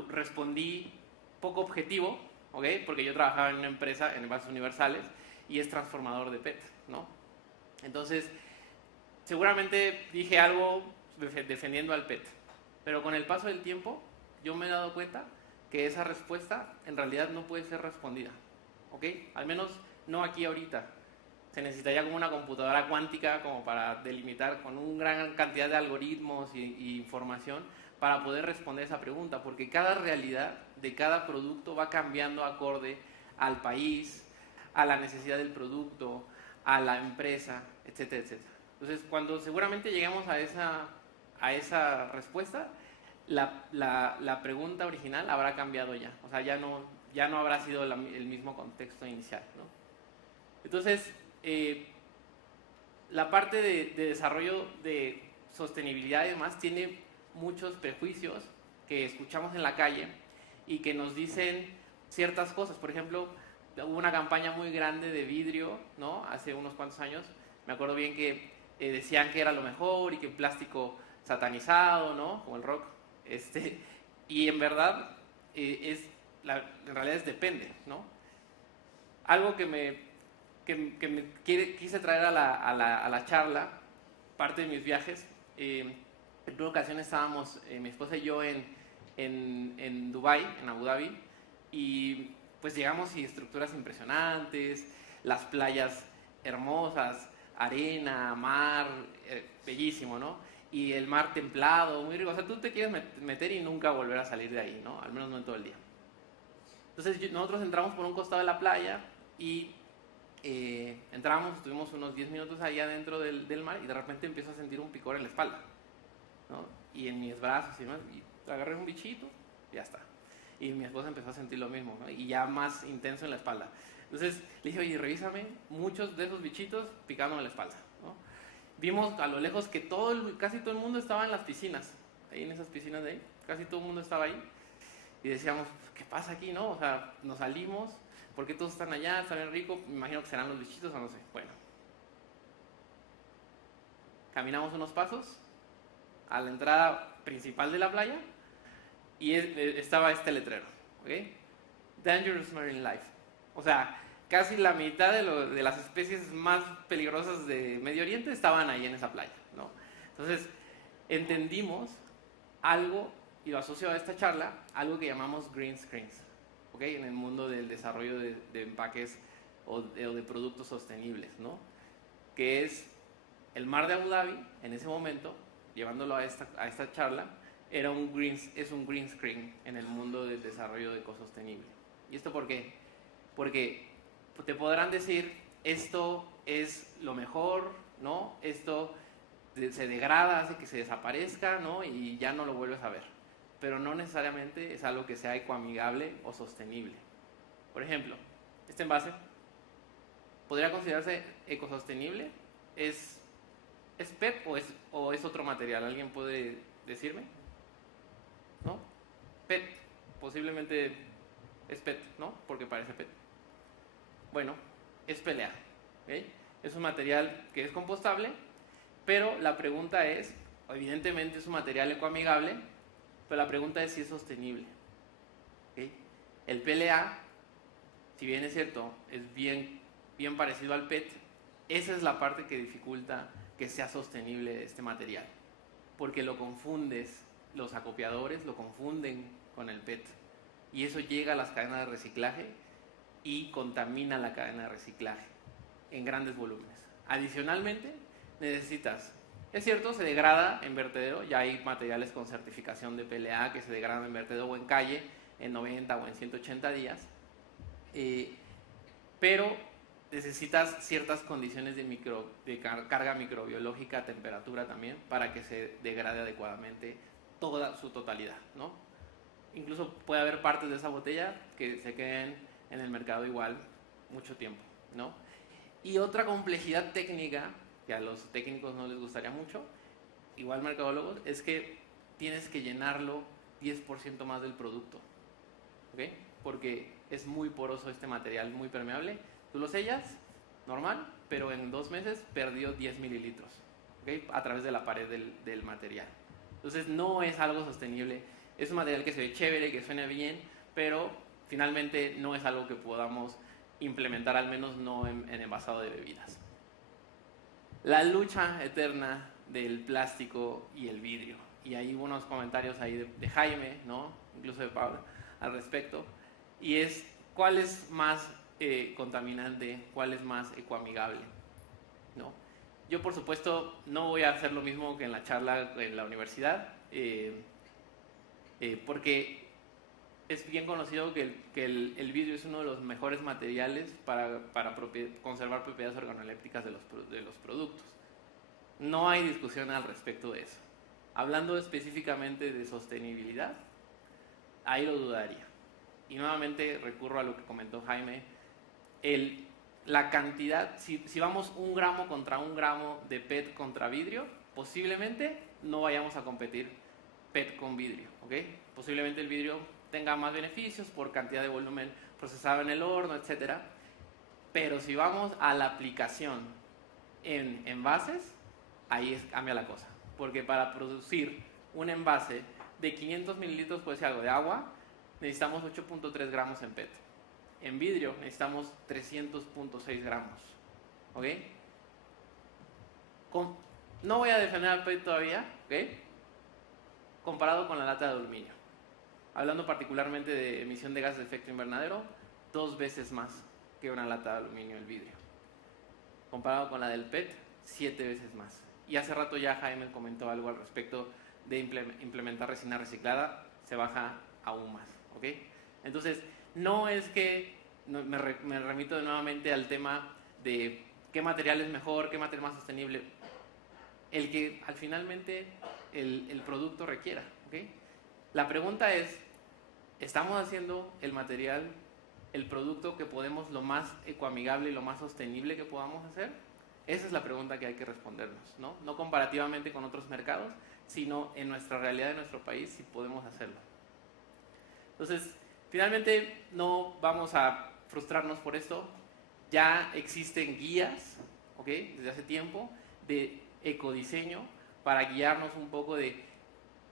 respondí poco objetivo, ¿ok? Porque yo trabajaba en una empresa en envases universales y es transformador de PET, ¿no? Entonces, seguramente dije algo defendiendo al PET, pero con el paso del tiempo yo me he dado cuenta que esa respuesta en realidad no puede ser respondida, ¿ok? Al menos no aquí ahorita. Se necesitaría como una computadora cuántica como para delimitar con una gran cantidad de algoritmos y información para poder responder esa pregunta, porque cada realidad de cada producto va cambiando acorde al país, a la necesidad del producto, a la empresa, etcétera, etcétera. Entonces, cuando seguramente lleguemos a esa respuesta, la pregunta original habrá cambiado ya. O sea, ya no habrá sido el mismo contexto inicial, ¿no? Entonces, la parte de desarrollo de sostenibilidad y demás tiene muchos prejuicios que escuchamos en la calle y que nos dicen ciertas cosas. Por ejemplo, hubo una campaña muy grande de vidrio, ¿no? Hace unos cuantos años. Me acuerdo bien que decían que era lo mejor y que plástico satanizado, ¿no? Como el rock. Y en verdad, en realidad depende, ¿no? Algo que me quise traer a la charla, parte de mis viajes, en una ocasión estábamos, mi esposa y yo, en Dubái, en Abu Dhabi, y pues llegamos y estructuras impresionantes, las playas hermosas, arena, mar, bellísimo, ¿no? Y el mar templado, muy rico. O sea, tú te quieres meter y nunca volver a salir de ahí, ¿no? Al menos no en todo el día. Entonces nosotros entramos por un costado de la playa y entramos, estuvimos unos 10 minutos ahí adentro del mar y de repente empiezo a sentir un picor en la espalda, ¿no? Y en mis brazos y demás, y agarré un bichito y ya está. Y mi esposa empezó a sentir lo mismo, ¿no? Y ya más intenso en la espalda. Entonces le dije, oye, revísame, muchos de esos bichitos picándome en la espalda, ¿no? Vimos a lo lejos que casi todo el mundo estaba en las piscinas, ahí en esas piscinas de ahí, casi todo el mundo estaba ahí. Y decíamos, ¿qué pasa aquí, no? O sea, nos salimos, ¿por qué todos están allá? Está bien rico, me imagino que serán los bichitos o no sé. Bueno, caminamos unos pasos a la entrada principal de la playa y estaba este letrero, ¿ok? Dangerous Marine Life. O sea, casi la mitad de las especies más peligrosas de Medio Oriente estaban ahí en esa playa, ¿no? Entonces, entendimos algo, y lo asocio a esta charla, algo que llamamos green screens, ¿ok? En el mundo del desarrollo de empaques o de productos sostenibles, ¿no? Que es el mar de Abu Dhabi, en ese momento, llevándolo a esta charla, es un green screen en el mundo del desarrollo de ecosostenible. ¿Y esto por qué? Porque te podrán decir, esto es lo mejor, ¿no? Esto se degrada, hace que se desaparezca, ¿no? Y ya no lo vuelves a ver. Pero no necesariamente es algo que sea ecoamigable o sostenible. Por ejemplo, este envase podría considerarse ecosostenible. ¿Es PET o es otro material? ¿Alguien puede decirme? ¿No? PET, posiblemente es PET, ¿no? Porque parece PET. Bueno, es PLA, ¿okay? Es un material que es compostable, pero la pregunta es, evidentemente es un material ecoamigable, pero la pregunta es si es sostenible, ¿okay? El PLA, si bien es cierto, es bien parecido al PET, esa es la parte que dificulta que sea sostenible este material, porque lo confundes, los acopiadores lo confunden con el PET, y eso llega a las cadenas de reciclaje y contamina la cadena de reciclaje en grandes volúmenes. Adicionalmente, necesitas, es cierto, se degrada en vertedero, ya hay materiales con certificación de PLA que se degradan en vertedero o en calle en 90 o en 180 días, pero necesitas ciertas condiciones de carga microbiológica, temperatura también, para que se degrade adecuadamente toda su totalidad, ¿no? Incluso puede haber partes de esa botella que se queden en el mercado igual mucho tiempo, ¿no? Y otra complejidad técnica, que a los técnicos no les gustaría mucho, igual mercadólogos, es que tienes que llenarlo 10% más del producto, ¿ok? Porque es muy poroso este material, muy permeable. Tú lo sellas, normal, pero en 2 meses perdió 10 mililitros, ¿ok? A través de la pared del material. Entonces no es algo sostenible, es un material que se ve chévere, que suena bien, pero finalmente no es algo que podamos implementar, al menos no en envasado de bebidas. La lucha eterna del plástico y el vidrio. Y hay unos comentarios ahí de Jaime, ¿no? Incluso de Pablo, al respecto. Y es, ¿cuál es más contaminante? ¿Cuál es más ecoamigable? ¿No? Yo, por supuesto, no voy a hacer lo mismo que en la charla en la universidad, porque es bien conocido que el vidrio es uno de los mejores materiales para conservar propiedades organolépticas de los productos. No hay discusión al respecto de eso. Hablando específicamente de sostenibilidad, ahí lo dudaría. Y nuevamente recurro a lo que comentó Jaime. la cantidad, si vamos 1 gramo contra 1 gramo de PET contra vidrio, posiblemente no vayamos a competir PET con vidrio, ¿ok? Posiblemente el vidrio tenga más beneficios por cantidad de volumen procesado en el horno, etcétera. Pero si vamos a la aplicación en envases, ahí cambia la cosa. Porque para producir un envase de 500 mililitros, puede ser algo de agua, necesitamos 8.3 gramos en PET. En vidrio necesitamos 300.6 gramos. ¿Ok? No voy a defender al PET todavía, ¿ok? Comparado con la lata de aluminio. Hablando particularmente de emisión de gases de efecto invernadero, 2 veces más que una lata de aluminio el vidrio. Comparado con la del PET, 7 veces más. Y hace rato ya Jaime comentó algo al respecto de implementar resina reciclada, se baja aún más, ¿ok? Entonces, no es que me remito nuevamente al tema de qué material es mejor, qué material más sostenible, el que al finalmente el producto requiera, ¿ok? La pregunta es, ¿estamos haciendo el material, el producto que podemos lo más ecoamigable y lo más sostenible que podamos hacer? Esa es la pregunta que hay que respondernos, ¿no? No comparativamente con otros mercados, sino en nuestra realidad de nuestro país, si podemos hacerlo. Entonces, finalmente no vamos a frustrarnos por esto. Ya existen guías, ¿ok? Desde hace tiempo, de ecodiseño para guiarnos un poco de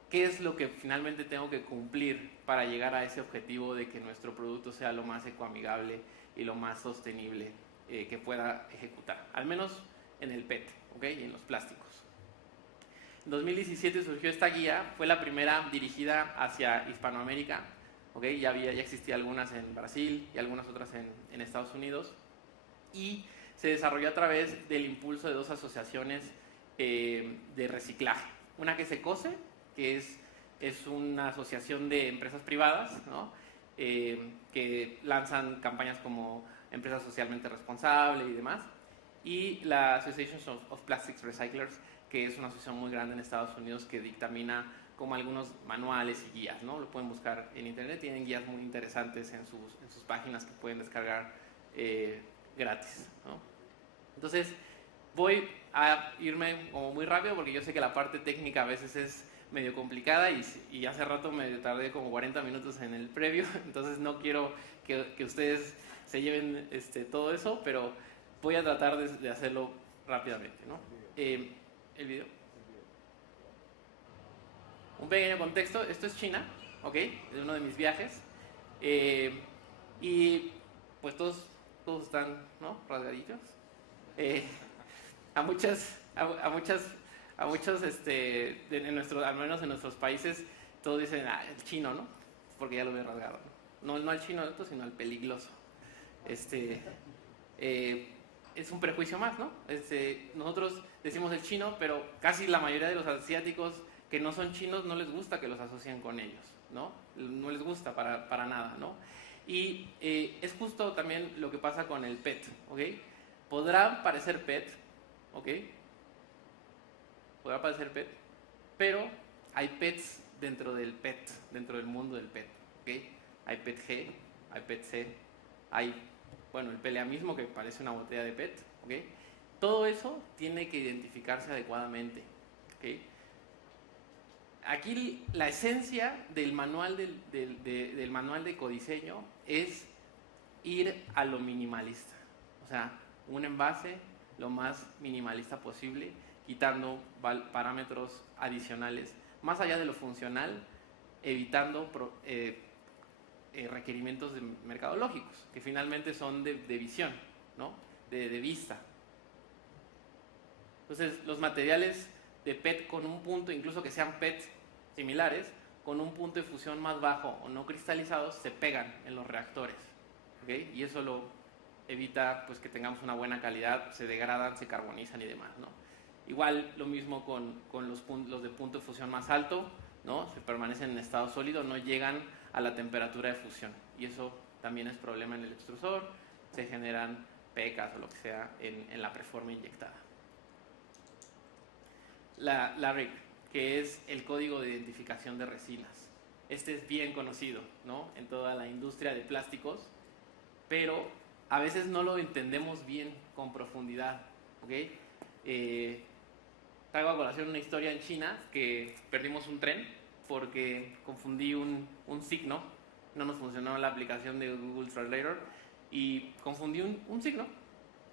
qué es lo que finalmente tengo que cumplir para llegar a ese objetivo de que nuestro producto sea lo más ecoamigable y lo más sostenible que pueda ejecutar, al menos en el PET, ¿ok? Y en los plásticos. En 2017 surgió esta guía, fue la primera dirigida hacia Hispanoamérica, ¿ok? Ya existía algunas en Brasil y algunas otras en Estados Unidos, y se desarrolló a través del impulso de 2 asociaciones de reciclaje. Una que es ECOSE, que es una asociación de empresas privadas, ¿no? Que lanzan campañas como empresa socialmente responsable y demás, y la Association of Plastics Recyclers, que es una asociación muy grande en Estados Unidos que dictamina como algunos manuales y guías, ¿no? Lo pueden buscar en internet, tienen guías muy interesantes en sus páginas que pueden descargar gratis, ¿no? Entonces, voy a irme como muy rápido porque yo sé que la parte técnica a veces es medio complicada y hace rato me tardé como 40 minutos en el previo, entonces no quiero que ustedes se lleven todo eso, pero voy a tratar de hacerlo rápidamente, ¿no? El video. Un pequeño contexto, esto es China, ¿ok? Es uno de mis viajes. Y pues todos están, ¿no? Rasgadillos. A muchos, al menos en nuestros países, todos dicen, el chino, ¿no? Porque ya lo veo rasgado. No al chino, sino al peligroso. Es un prejuicio más, ¿no? Nosotros decimos el chino, pero casi la mayoría de los asiáticos que no son chinos no les gusta que los asocien con ellos, ¿no? No les gusta para nada, ¿no? Y es justo también lo que pasa con el PET, ¿ok? Podrá parecer PET, ¿ok? Podrá parecer PET, pero hay PETs dentro del PET, dentro del mundo del PET, ¿ok? Hay PET-G, hay PET-C, hay, bueno, el PLA mismo que parece una botella de PET, ¿ok? Todo eso tiene que identificarse adecuadamente, ¿ok? Aquí la esencia del manual del manual de ecodiseño es ir a lo minimalista, o sea, un envase lo más minimalista posible, quitando parámetros adicionales, más allá de lo funcional, evitando requerimientos mercadológicos, que finalmente son de visión, ¿no? de vista. Entonces, los materiales de PET con un punto, incluso que sean PET similares, con un punto de fusión más bajo o no cristalizados, se pegan en los reactores, ¿okay? Y eso lo evita pues, que tengamos una buena calidad, se degradan, se carbonizan y demás, ¿no? Igual lo mismo con los de punto de fusión más alto, ¿no? Se permanecen en estado sólido, no llegan a la temperatura de fusión, y eso también es problema en el extrusor, se generan pecas o lo que sea en la preforma inyectada. La RIC, que es el código de identificación de resinas. Este es bien conocido, ¿no? En toda la industria de plásticos, pero a veces no lo entendemos bien con profundidad, ¿ok? Traigo a colación una historia en China que perdimos un tren porque confundí un signo, no nos funcionó la aplicación de Google Translator y confundí un signo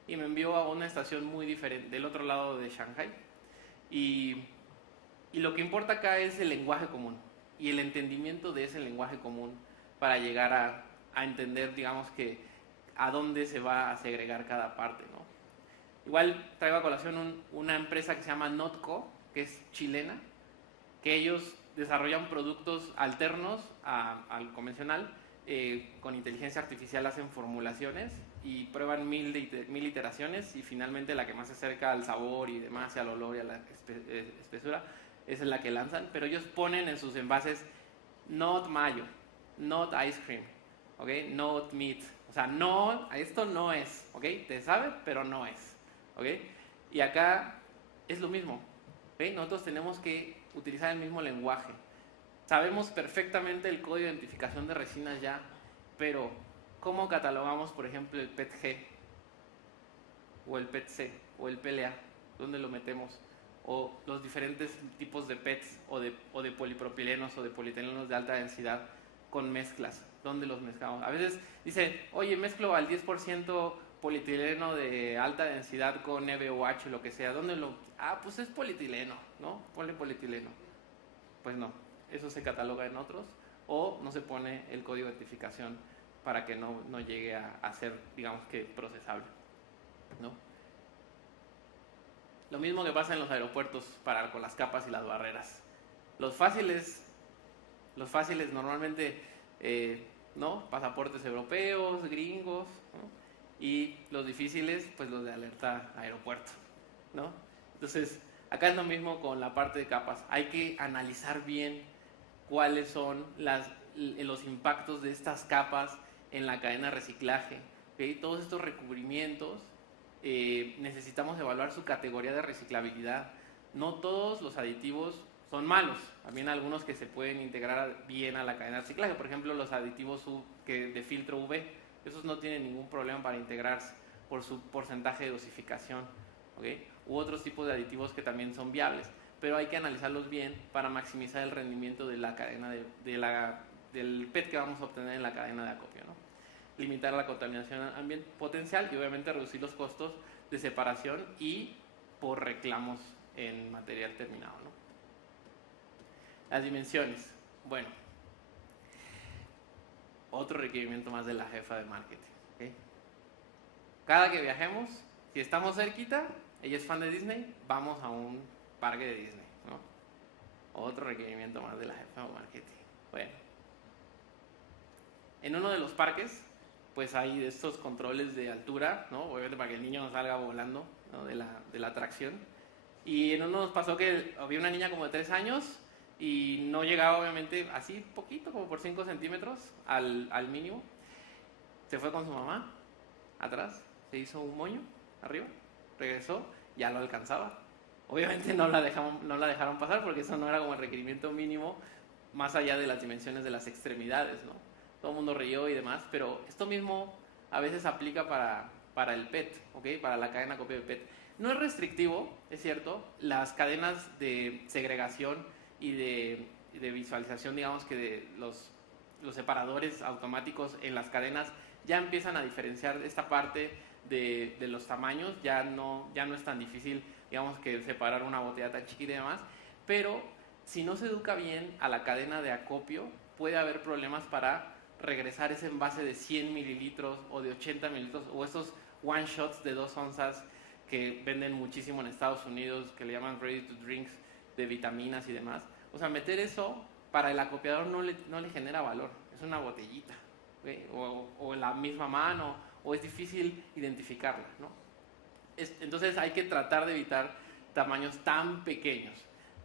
y me envió a una estación muy diferente, del otro lado de Shanghai. Y lo que importa acá es el lenguaje común y el entendimiento de ese lenguaje común para llegar a entender, digamos, que a dónde se va a segregar cada parte, ¿no? Igual traigo a colación una empresa que se llama Notco, que es chilena, que ellos desarrollan productos alternos al convencional, con inteligencia artificial hacen formulaciones y prueban mil iteraciones y finalmente la que más se acerca al sabor y demás, y al olor y a la espesura, esa es la que lanzan, pero ellos ponen en sus envases not mayo, not ice cream, ¿ok? Not meat, o sea, no, esto no es, ¿ok? Te sabe, pero no es, ¿ok? Y acá es lo mismo, ¿ok? Nosotros tenemos que utilizar el mismo lenguaje. Sabemos perfectamente el código de identificación de resinas ya, pero ¿cómo catalogamos, por ejemplo, el PET-G? O el PET-C, o el PLA, ¿dónde lo metemos? O los diferentes tipos de PETs, o de polipropilenos, o de polietilenolos de alta densidad con mezclas, ¿dónde los mezclamos? A veces dice, oye, mezclo al 10% polietileno de alta densidad con EVOH o lo que sea, ¿dónde lo...? Ah, pues es polietileno, ¿no? Ponle polietileno. Pues no, eso se cataloga en otros, o no se pone el código de identificación para que no llegue a ser, digamos que, procesable, ¿no? Lo mismo que pasa en los aeropuertos con las capas y las barreras. Los fáciles normalmente, ¿no? Pasaportes europeos, gringos, ¿no? Y los difíciles, pues los de alerta aeropuerto, ¿no? Entonces, acá es lo mismo con la parte de capas. Hay que analizar bien cuáles son los impactos de estas capas en la cadena de reciclaje, ¿okay? Todos estos recubrimientos, necesitamos evaluar su categoría de reciclabilidad. No todos los aditivos son malos, también algunos que se pueden integrar bien a la cadena de reciclaje. Por ejemplo, los aditivos de filtro UV, esos no tienen ningún problema para integrarse por su porcentaje de dosificación, ¿okay? U otros tipos de aditivos que también son viables, pero hay que analizarlos bien para maximizar el rendimiento de la cadena del PET que vamos a obtener en la cadena de acopio, ¿no? Limitar la contaminación potencial y obviamente reducir los costos de separación y por reclamos en material terminado, ¿no? Las dimensiones. Bueno, otro requerimiento más de la jefa de marketing, ¿okay? Cada que viajemos, si estamos cerquita, ella es fan de Disney, vamos a un parque de Disney, ¿no? Otro requerimiento más de la jefa de marketing. Bueno, en uno de los parques, pues hay estos controles de altura, ¿no? Obviamente para que el niño no salga volando, ¿no? de la atracción. Y en uno nos pasó que había una niña como de 3 años y no llegaba, obviamente, así poquito, como por 5 centímetros al mínimo. Se fue con su mamá atrás, se hizo un moño arriba, regresó, ya lo alcanzaba. Obviamente no la dejaron pasar porque eso no era como el requerimiento mínimo más allá de las dimensiones de las extremidades, ¿no? Todo el mundo rió y demás, pero esto mismo a veces aplica para el PET, ¿ok? Para la cadena acopio de PET. No es restrictivo, es cierto, las cadenas de segregación y de visualización, digamos que de los separadores automáticos en las cadenas ya empiezan a diferenciar esta parte de los tamaños, ya no es tan difícil, digamos, que separar una botella tan chiquita y demás, pero si no se educa bien a la cadena de acopio, puede haber problemas para regresar ese envase de 100 mililitros o de 80 mililitros o esos one shots de 2 onzas que venden muchísimo en Estados Unidos, que le llaman ready to drinks, de vitaminas y demás. O sea, meter eso para el acopiador no le genera valor, es una botellita, ¿okay? O en la misma mano, o es difícil identificarla, ¿no? Entonces hay que tratar de evitar tamaños tan pequeños.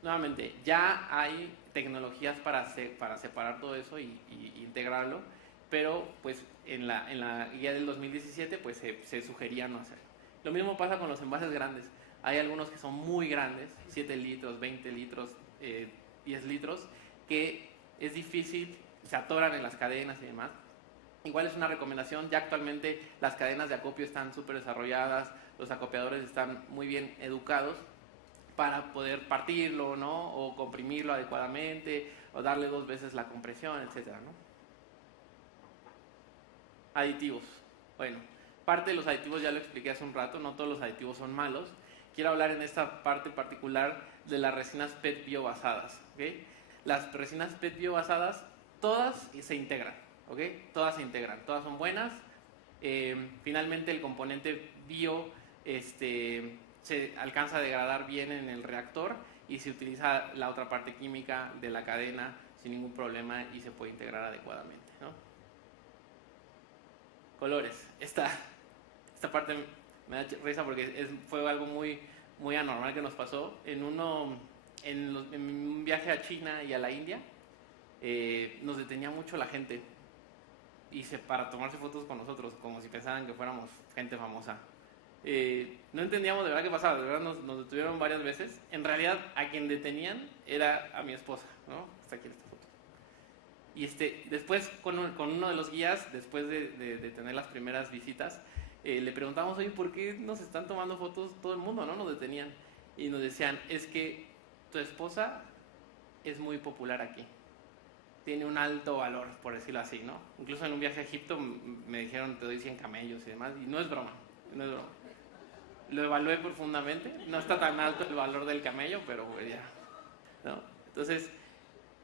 Nuevamente, ya hay tecnologías para separar todo eso y integrarlo, pero pues en la guía del 2017 pues se sugería no hacerlo. Lo mismo pasa con los envases grandes. Hay algunos que son muy grandes, 7 litros, 20 litros, 10 litros, que es difícil, se atoran en las cadenas y demás. igual es una recomendación, ya actualmente las cadenas de acopio están súper desarrolladas, los acopiadores están muy bien educados para poder partirlo, ¿no? O comprimirlo adecuadamente, o darle 2 veces la compresión, etcétera, ¿no? Aditivos. Bueno, parte de los aditivos ya lo expliqué hace un rato, no todos los aditivos son malos. Quiero hablar en esta parte particular de las resinas PET biobasadas, ¿ok? Las resinas PET biobasadas, todas se integran, ¿ok? Todas se integran, todas son buenas. Finalmente el componente bio se alcanza a degradar bien en el reactor y se utiliza la otra parte química de la cadena sin ningún problema y se puede integrar adecuadamente, ¿no? Colores. Esta parte me da risa porque fue algo muy, muy anormal que nos pasó. En un viaje a China y a la India, nos detenía mucho la gente para tomarse fotos con nosotros, como si pensaran que fuéramos gente famosa. No entendíamos de verdad qué pasaba, de verdad nos detuvieron varias veces. En realidad, a quien detenían era a mi esposa, ¿no? Está aquí esta foto. Y después, con uno de los guías, después de tener las primeras visitas, le preguntamos, oye, ¿por qué nos están tomando fotos todo el mundo, no? Nos detenían. Y nos decían, es que tu esposa es muy popular aquí. Tiene un alto valor, por decirlo así, ¿no? Incluso en un viaje a Egipto me dijeron, te doy 100 camellos y demás. Y no es broma, no es broma. Lo evalué profundamente. No está tan alto el valor del camello, pero pues ya, ¿no? Entonces,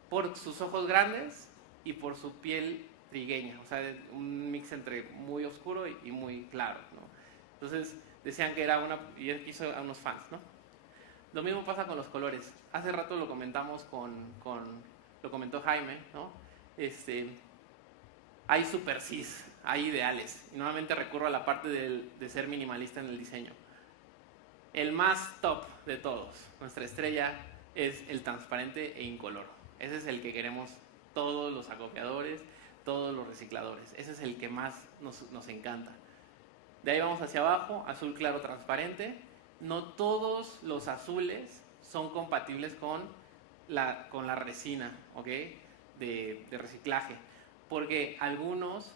por sus ojos grandes y por su piel trigueña, o sea, un mix entre muy oscuro y muy claro, ¿no? Entonces, decían que era y él quiso a unos fans, ¿no? Lo mismo pasa con los colores. Hace rato lo comentamos lo comentó Jaime, ¿no? Hay super cis, hay ideales. Y nuevamente recurro a la parte de ser minimalista en el diseño. El más top de todos, nuestra estrella, es el transparente e incoloro. Ese es el que queremos todos los acopiadores, todos los recicladores. Ese es el que más nos encanta. De ahí vamos hacia abajo, azul claro transparente. No todos los azules son compatibles con la resina, ¿ok? De reciclaje. Porque algunas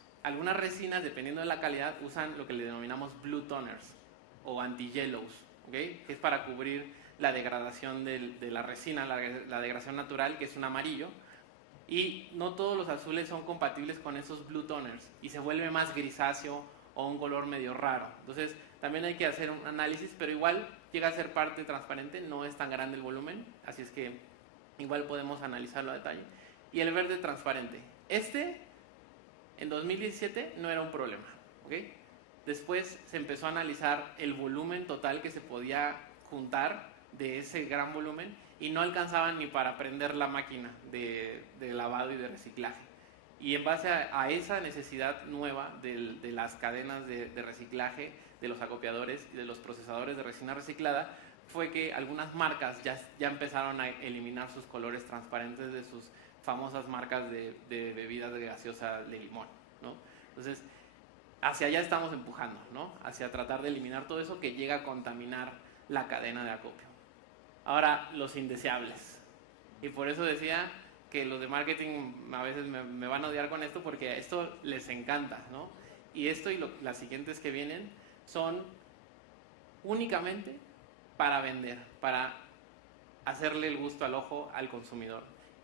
resinas, dependiendo de la calidad, usan lo que le denominamos blue toners o anti-yellows, ¿ok? Que es para cubrir la degradación de la resina, la degradación natural, que es un amarillo. Y no todos los azules son compatibles con esos blue toners y se vuelve más grisáceo o un color medio raro. Entonces, también hay que hacer un análisis, pero igual llega a ser parte transparente, no es tan grande el volumen, así es que igual podemos analizarlo a detalle. Y el verde transparente. En 2017 no era un problema, ¿ok? Después se empezó a analizar el volumen total que se podía juntar de ese gran volumen y no alcanzaban ni para prender la máquina de lavado y de reciclaje. Y en base a esa necesidad nueva de las cadenas de reciclaje, de los acopiadores y de los procesadores de resina reciclada, fue que algunas marcas ya empezaron a eliminar sus colores transparentes de sus famosas marcas de bebidas gaseosas de limón, ¿no? Entonces, hacia allá estamos empujando, ¿no? Hacia tratar de eliminar todo eso que llega a contaminar la cadena de acopio. Ahora, los indeseables. Y por eso decía que los de marketing a veces me van a odiar con esto porque esto les encanta, ¿no? Y esto y las siguientes que vienen son únicamente para vender, para hacerle el gusto al ojo al consumidor.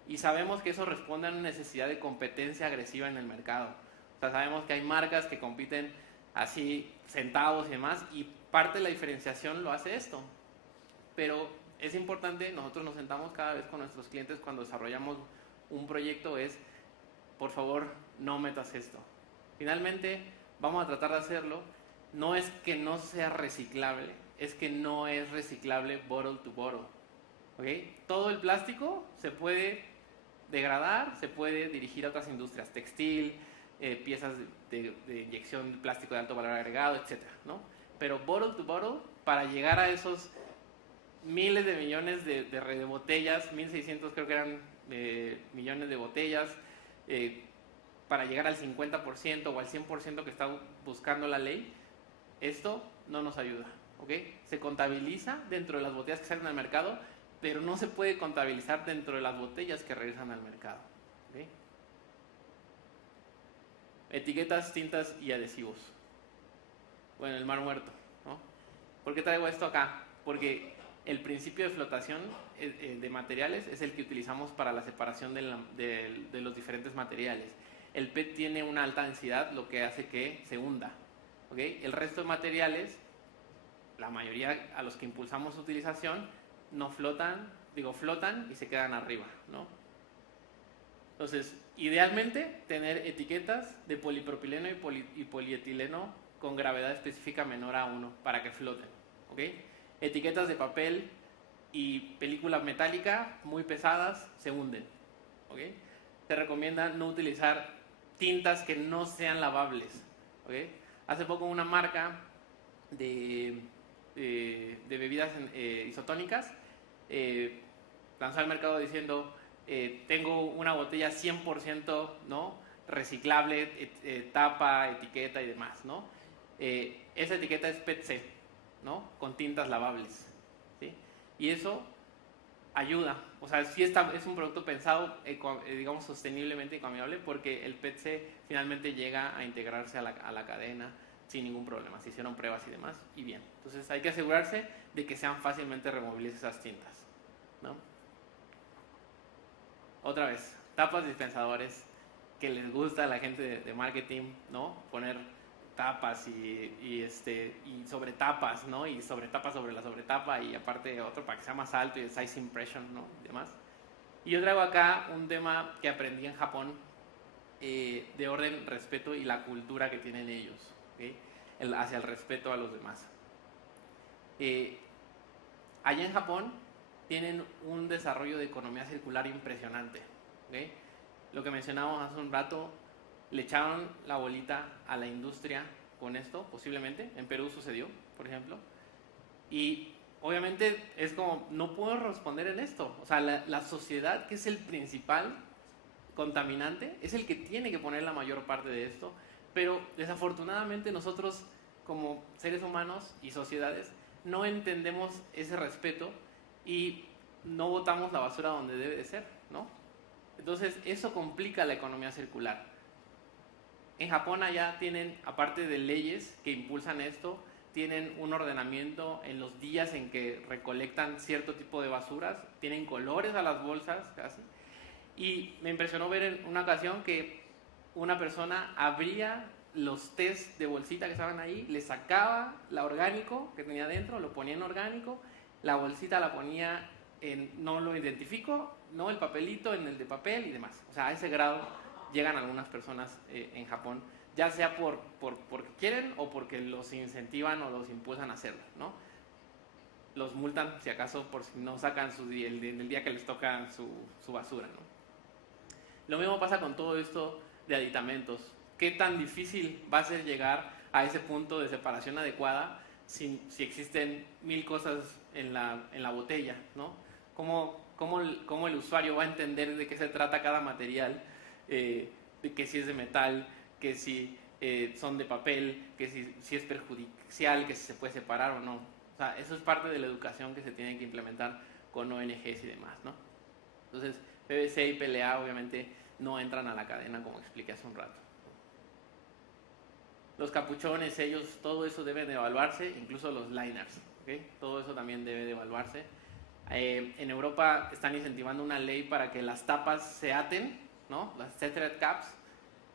Y sabemos que eso responde a una necesidad de competencia agresiva en el mercado. O sea, sabemos que hay marcas que compiten así, centavos y demás, y parte de la diferenciación lo hace esto. Pero es importante, nosotros nos sentamos cada vez con nuestros clientes cuando desarrollamos un proyecto, por favor, no metas esto. Finalmente, vamos a tratar de hacerlo. No es que no sea reciclable, es que no es reciclable bottle to bottle. ¿Okay? Todo el plástico se puede degradar, se puede dirigir a otras industrias, textil, piezas de inyección de plástico de alto valor agregado, etc., ¿no? Pero bottle to bottle, para llegar a esos miles de millones de botellas, 1.600 creo que eran millones de botellas, para llegar al 50% o al 100% que está buscando la ley, esto no nos ayuda, ¿ok? Se contabiliza dentro de las botellas que salen al mercado, pero no se puede contabilizar dentro de las botellas que regresan al mercado, ¿ok? etiquetas, tintas y adhesivos. Bueno, el Mar Muerto, ¿no? ¿Por qué traigo esto acá? Porque el principio de flotación de materiales es el que utilizamos para la separación de los diferentes materiales. El PET tiene una alta densidad, lo que hace que se hunda. ¿Okay? El resto de materiales, la mayoría a los que impulsamos su utilización, no flotan, flotan y se quedan arriba, ¿no? Entonces, idealmente, tener etiquetas de polipropileno y polietileno con gravedad específica menor a 1 para que floten. ¿Okay? Etiquetas de papel y película metálica muy pesadas se hunden. ¿Okay? Se recomienda no utilizar tintas que no sean lavables. ¿Okay? Hace poco una marca de bebidas isotónicas lanzó al mercado diciendo tengo una botella 100%, ¿no?, reciclable, tapa, etiqueta y demás, ¿no? Esa etiqueta es PET-C, ¿no?, con tintas lavables, ¿sí? Y eso ayuda, o sea, sí es un producto pensado, digamos, sosteniblemente ecoamigable, porque el PET-C finalmente llega a integrarse a la cadena sin ningún problema. Se hicieron pruebas y demás, y bien. Entonces hay que asegurarse de que sean fácilmente removibles esas tintas, ¿no? Otra vez, tapas dispensadores, que les gusta a la gente de marketing, ¿no?, poner tapas y sobre tapas, ¿no?, y sobre tapa sobre la sobretapa, y aparte otro para que sea más alto y el size impression, ¿no?, y demás. Y yo traigo acá un tema que aprendí en Japón, de orden, respeto y la cultura que tienen ellos, ¿okay?, hacia el respeto a los demás. Allá en Japón tienen un desarrollo de economía circular impresionante, ¿okay? Lo que mencionábamos hace un rato, le echaron la bolita a la industria con esto, posiblemente. En Perú sucedió, por ejemplo. Y obviamente es como, no puedo responder en esto. O sea, la sociedad, que es el principal contaminante, es el que tiene que poner la mayor parte de esto. Pero desafortunadamente nosotros, como seres humanos y sociedades, no entendemos ese respeto y no botamos la basura donde debe de ser, ¿no? Entonces eso complica la economía circular. En Japón allá tienen, aparte de leyes que impulsan esto, tienen un ordenamiento en los días en que recolectan cierto tipo de basuras, tienen colores a las bolsas casi. Y me impresionó ver en una ocasión que una persona abría los test de bolsita que estaban ahí, le sacaba la orgánico que tenía dentro, lo ponía en orgánico, la bolsita la ponía en no lo identifico, no el papelito en el de papel y demás. O sea, a ese grado llegan algunas personas en Japón, ya sea porque quieren o porque los incentivan o los impulsan a hacerlo, ¿no? Los multan si acaso por si no sacan el día que les toca su basura, ¿no? Lo mismo pasa con todo esto de aditamentos. ¿Qué tan difícil va a ser llegar a ese punto de separación adecuada si existen 1000 cosas en la botella, ¿no? ¿Cómo el usuario va a entender de qué se trata cada material? De que si es de metal, que si son de papel, que si es perjudicial, que si se puede separar o no. O sea, eso es parte de la educación que se tiene que implementar con ONGs y demás, ¿no? Entonces, PVC y PLA obviamente no entran a la cadena, como expliqué hace un rato. Los capuchones, sellos, todo eso debe de evaluarse, incluso los liners, ¿okay? Todo eso también debe de evaluarse. En Europa están incentivando una ley para que las tapas se aten, ¿no?, las tethered caps,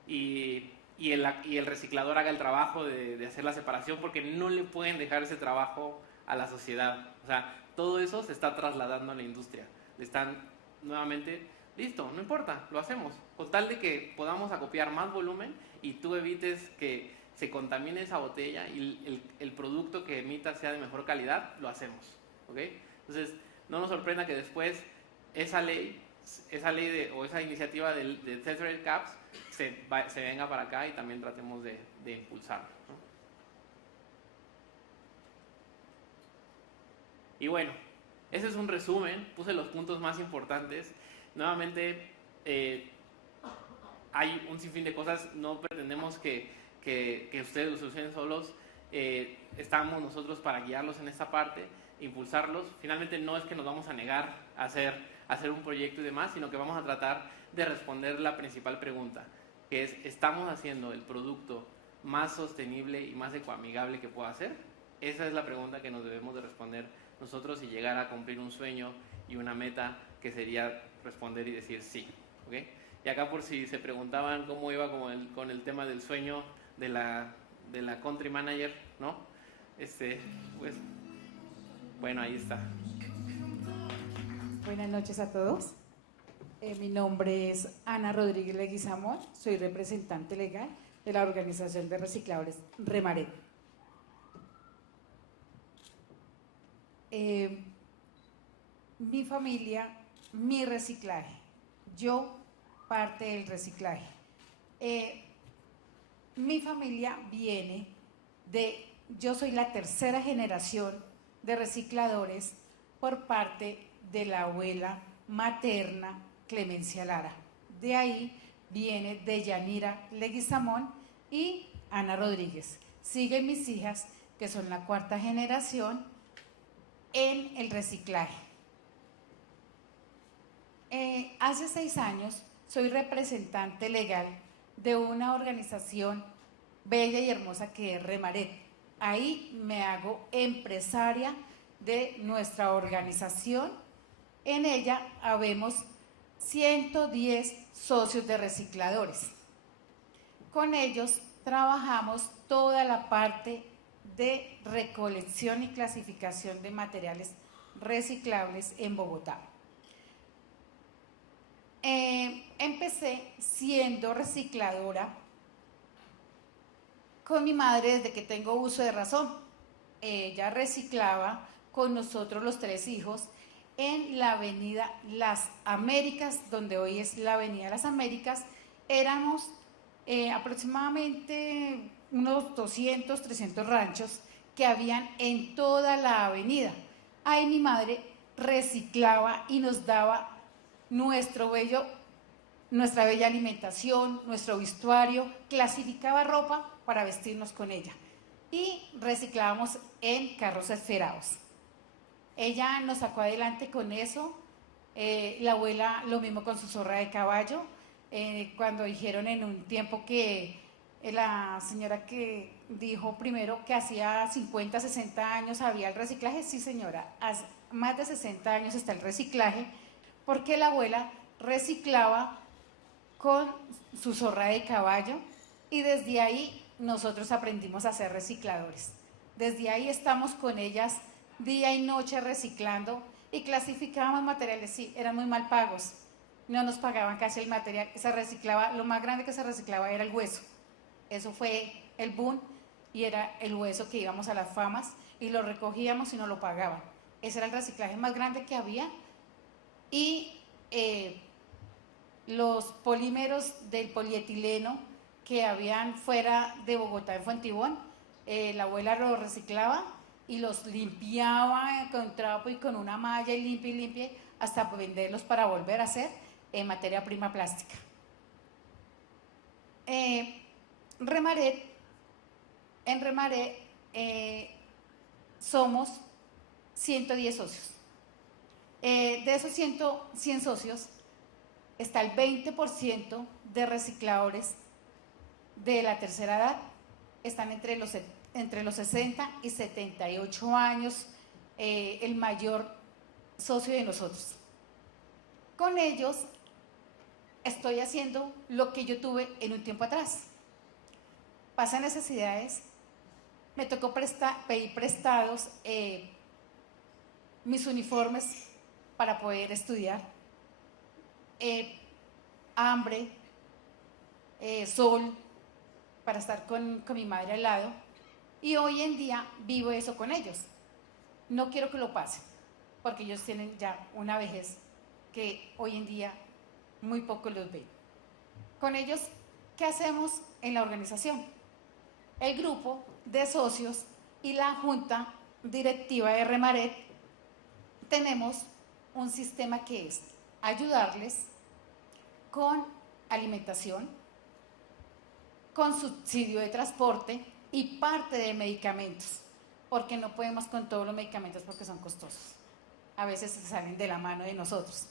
y el reciclador haga el trabajo de hacer la separación, porque no le pueden dejar ese trabajo a la sociedad. O sea, todo eso se está trasladando a la industria. Le están nuevamente, listo, no importa, lo hacemos, con tal de que podamos acopiar más volumen y tú evites que se contamine esa botella y el producto que emita sea de mejor calidad, lo hacemos, ¿ok? Entonces, no nos sorprenda que después esa ley o esa iniciativa de tethered caps se venga para acá y también tratemos de impulsarlo, ¿no? Y bueno, ese es un resumen, puse los puntos más importantes. Nuevamente, hay un sinfín de cosas, no pretendemos que ustedes lo solucionen solos, estamos nosotros para guiarlos en esta parte, impulsarlos. Finalmente no es que nos vamos a negar a hacer un proyecto y demás, sino que vamos a tratar de responder la principal pregunta: que es, ¿estamos haciendo el producto más sostenible y más ecoamigable que pueda ser? Esa es la pregunta que nos debemos de responder nosotros y llegar a cumplir un sueño y una meta que sería responder y decir sí, ¿ok? Y acá, por si se preguntaban cómo iba con el tema del sueño de la country manager, ¿no? Pues, bueno, ahí está. Buenas noches a todos. Mi nombre es Ana Rodríguez Leguizamón, soy representante legal de la Organización de Recicladores Remaret. Mi familia, mi reciclaje, yo parte del reciclaje. Mi familia viene yo soy la tercera generación de recicladores por parte de la abuela materna Clemencia Lara. De ahí viene Deyanira Leguizamón y Ana Rodríguez. Siguen mis hijas, que son la cuarta generación en el reciclaje. Hace 6 años soy representante legal de una organización bella y hermosa que es Remaret. Ahí me hago empresaria de nuestra organización. En ella habemos 110 socios de recicladores. Con ellos trabajamos toda la parte de recolección y clasificación de materiales reciclables en Bogotá. Empecé siendo recicladora con mi madre desde que tengo uso de razón. Ella reciclaba con nosotros los 3 hijos en la avenida Las Américas, donde hoy es la avenida Las Américas. Éramos aproximadamente unos 200, 300 ranchos que habían en toda la avenida. Ahí mi madre reciclaba y nos daba nuestra bella alimentación, nuestro vestuario, clasificaba ropa para vestirnos con ella y reciclábamos en carros esferados. Ella nos sacó adelante con eso. La abuela lo mismo con su zorra de caballo. Cuando dijeron en un tiempo que la señora que dijo primero que hacía 50, 60 años había el reciclaje, sí señora, hace más de 60 años está el reciclaje, porque la abuela reciclaba con su zorra de caballo y desde ahí nosotros aprendimos a ser recicladores. Desde ahí estamos con ellas día y noche reciclando y clasificábamos materiales. Sí, eran muy mal pagos, no nos pagaban casi el material que se reciclaba. Lo más grande que se reciclaba era el hueso. Eso fue el boom y era el hueso que íbamos a las famas y lo recogíamos y nos lo pagaban. Ese era el reciclaje más grande que había. Y los polímeros del polietileno que habían fuera de Bogotá, en Fuentibón, la abuela los reciclaba y los limpiaba con trapo y con una malla y limpie hasta venderlos para volver a hacer materia prima plástica. Remaret, en Remaret somos 110 socios. De esos 100 socios está el 20% de recicladores de la tercera edad, están entre los 60 y 78 años, el mayor socio de nosotros. Con ellos estoy haciendo lo que yo tuve en un tiempo atrás. Pasan necesidades, me tocó pedir prestados mis uniformes para poder estudiar, hambre, sol, para estar con mi madre al lado, y hoy en día vivo eso con ellos. No quiero que lo pasen, porque ellos tienen ya una vejez que hoy en día muy pocos los ven. Con ellos, ¿qué hacemos en la organización? El grupo de socios y la junta directiva de Remaret tenemos un sistema que es ayudarles con alimentación, con subsidio de transporte y parte de medicamentos, porque no podemos con todos los medicamentos porque son costosos. A veces se salen de la mano de nosotros.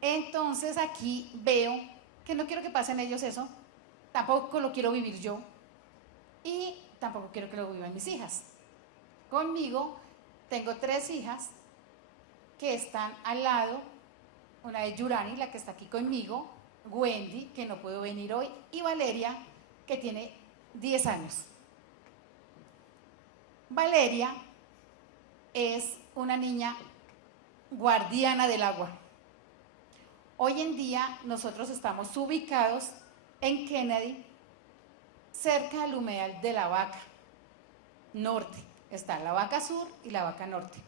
Entonces aquí veo que no quiero que pasen ellos eso, tampoco lo quiero vivir yo y tampoco quiero que lo vivan mis hijas. Conmigo tengo 3 hijas que están al lado, una es Yurani, la que está aquí conmigo, Wendy, que no pudo venir hoy, y Valeria, que tiene 10 años. Valeria es una niña guardiana del agua. Hoy en día nosotros estamos ubicados en Kennedy, cerca del humedal de la Vaca Norte. Está la Vaca Sur y la Vaca Norte.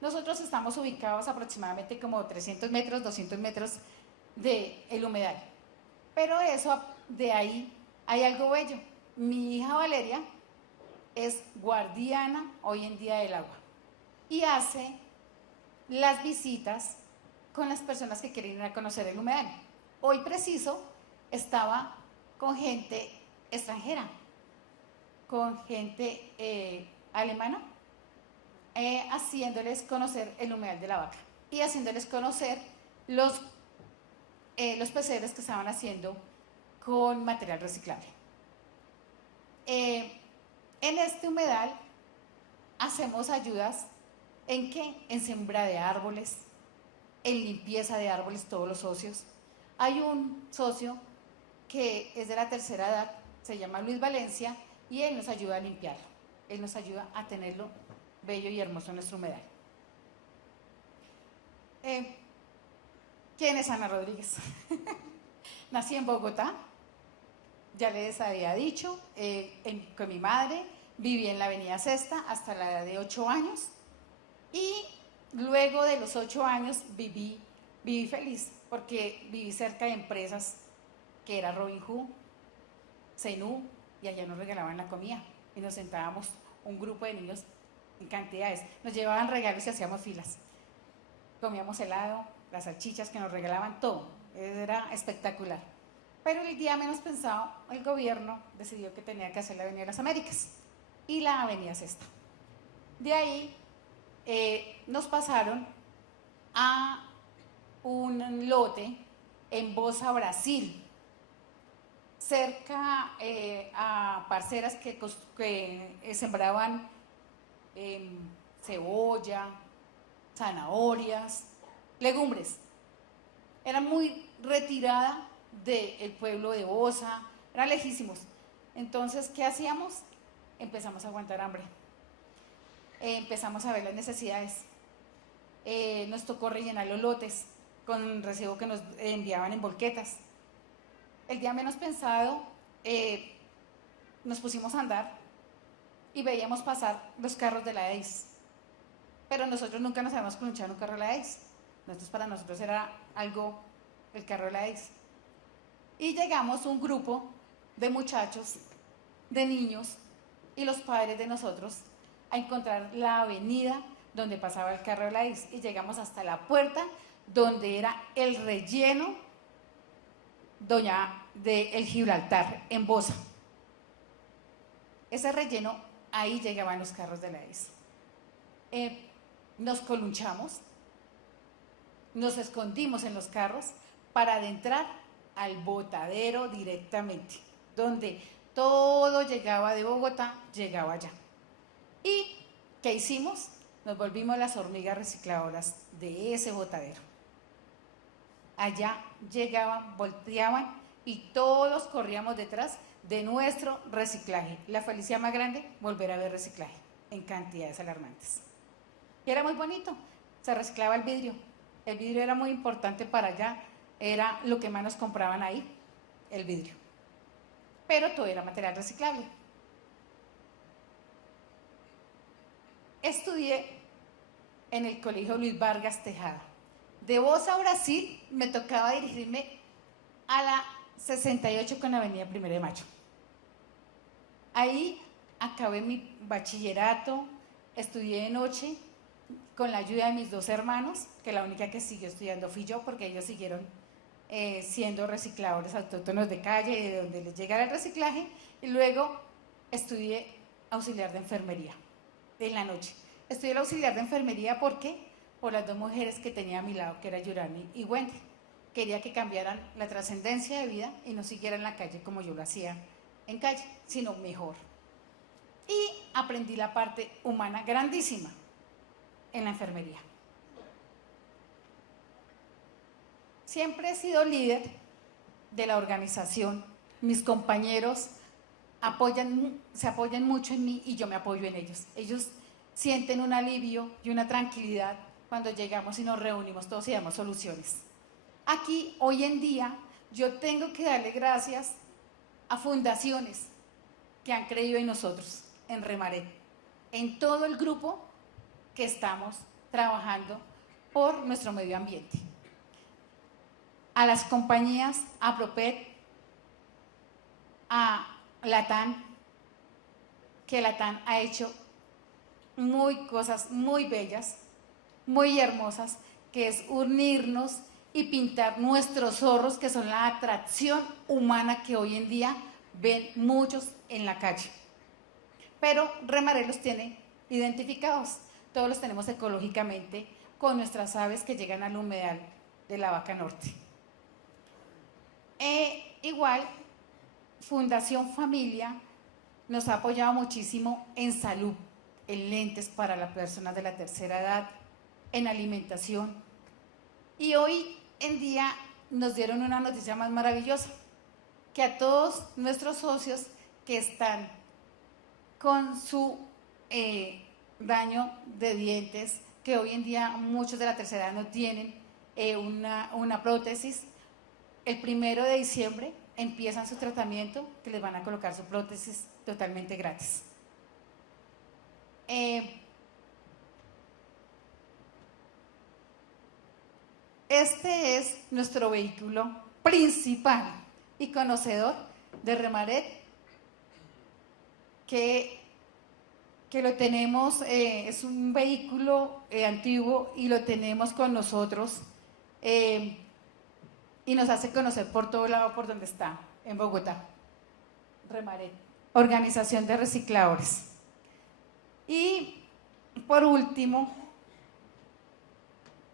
Nosotros estamos ubicados aproximadamente como 300 metros, 200 metros del humedal. Pero eso, de ahí hay algo bello. Mi hija Valeria es guardiana hoy en día del agua y hace las visitas con las personas que quieren ir a conocer el humedal. Hoy preciso estaba con gente extranjera, con gente alemana, haciéndoles conocer el humedal de la Vaca y haciéndoles conocer los pesebres que estaban haciendo con material reciclable. En este humedal hacemos ayudas ¿en qué? En siembra de árboles, en limpieza de árboles, todos los socios. Hay un socio que es de la tercera edad, se llama Luis Valencia, y él nos ayuda a limpiarlo, él nos ayuda a tenerlo bello y hermoso en nuestro humedal. ¿Quién es Ana Rodríguez? Nací en Bogotá, ya les había dicho, con mi madre, viví en la avenida Sexta hasta la edad de 8 años y luego de los 8 años viví feliz porque viví cerca de empresas que era Robin Hood, Zenú, y allá nos regalaban la comida y nos sentábamos un grupo de niños en cantidades, nos llevaban regalos y hacíamos filas, comíamos helado, las salchichas que nos regalaban, todo, era espectacular. Pero el día menos pensado, el gobierno decidió que tenía que hacer la Avenida de las Américas y la Avenida Sexta. De ahí nos pasaron a un lote en Bosa, Brasil, cerca a parceras que sembraban cebolla, zanahorias, legumbres. Era muy retirada del pueblo de Bosa, eran lejísimos. Entonces, ¿qué hacíamos? Empezamos a aguantar hambre. Empezamos a ver las necesidades. Nos tocó rellenar los lotes con recibo que nos enviaban en volquetas. El día menos pensado, nos pusimos a andar y veíamos pasar los carros de la EIS. Pero nosotros nunca nos habíamos colunchado en un carro de la EIS. Para nosotros era algo, el carro de la EIS. Y llegamos un grupo de muchachos, de niños y los padres de nosotros a encontrar la avenida donde pasaba el carro de la EIS y llegamos hasta la puerta donde era el relleno del Gibraltar en Bosa. Ese relleno, ahí llegaban los carros de la EIS. Nos colunchamos, nos escondimos en los carros para adentrar al botadero directamente, donde todo llegaba de Bogotá, llegaba allá. ¿Y qué hicimos? Nos volvimos las hormigas recicladoras de ese botadero. Allá llegaban, volteaban y todos corríamos detrás de nuestro reciclaje. La felicidad más grande, volver a ver reciclaje en cantidades alarmantes. Y era muy bonito, se reciclaba el vidrio. El vidrio era muy importante para allá, era lo que más nos compraban ahí, el vidrio. Pero todo era material reciclable. Estudié en el Colegio Luis Vargas Tejada. De Bosa, Brasil, me tocaba dirigirme a la 68 con la avenida 1 de Mayo. Ahí acabé mi bachillerato, estudié de noche con la ayuda de mis 2 hermanos, que la única que siguió estudiando fui yo, porque ellos siguieron siendo recicladores autóctonos de calle, de donde les llegara el reciclaje, y luego estudié auxiliar de enfermería en la noche. Estudié el auxiliar de enfermería porque por las 2 mujeres que tenía a mi lado, que era Yurani y Wendy. quería que cambiaran la trascendencia de vida y no siguiera en la calle como yo lo hacía en calle, sino mejor. Y aprendí la parte humana grandísima en la enfermería. Siempre he sido líder de la organización. Mis compañeros se apoyan mucho en mí y yo me apoyo en ellos. Ellos sienten un alivio y una tranquilidad cuando llegamos y nos reunimos todos y damos soluciones. Aquí, hoy en día, yo tengo que darle gracias a fundaciones que han creído en nosotros, en Remaret, en todo el grupo que estamos trabajando por nuestro medio ambiente. A las compañías, a Propet, a Latam, que Latam ha hecho cosas muy bellas, muy hermosas, que es unirnos y pintar nuestros zorros, que son la atracción humana que hoy en día ven muchos en la calle. Pero Remaret los tiene identificados, todos los tenemos ecológicamente con nuestras aves que llegan al humedal de la Vaca Norte. Igual, Fundación Familia nos ha apoyado muchísimo en salud, en lentes para las personas de la tercera edad, en alimentación. Y hoy en día nos dieron una noticia más maravillosa, que a todos nuestros socios que están con su daño de dientes, que hoy en día muchos de la tercera edad no tienen una prótesis, el 1 de diciembre empiezan su tratamiento, que les van a colocar su prótesis totalmente gratis. Este es nuestro vehículo principal y conocedor de Remaret, que lo tenemos, es un vehículo antiguo y lo tenemos con nosotros y nos hace conocer por todo lado por donde está, en Bogotá. Remaret, organización de recicladores. Y por último,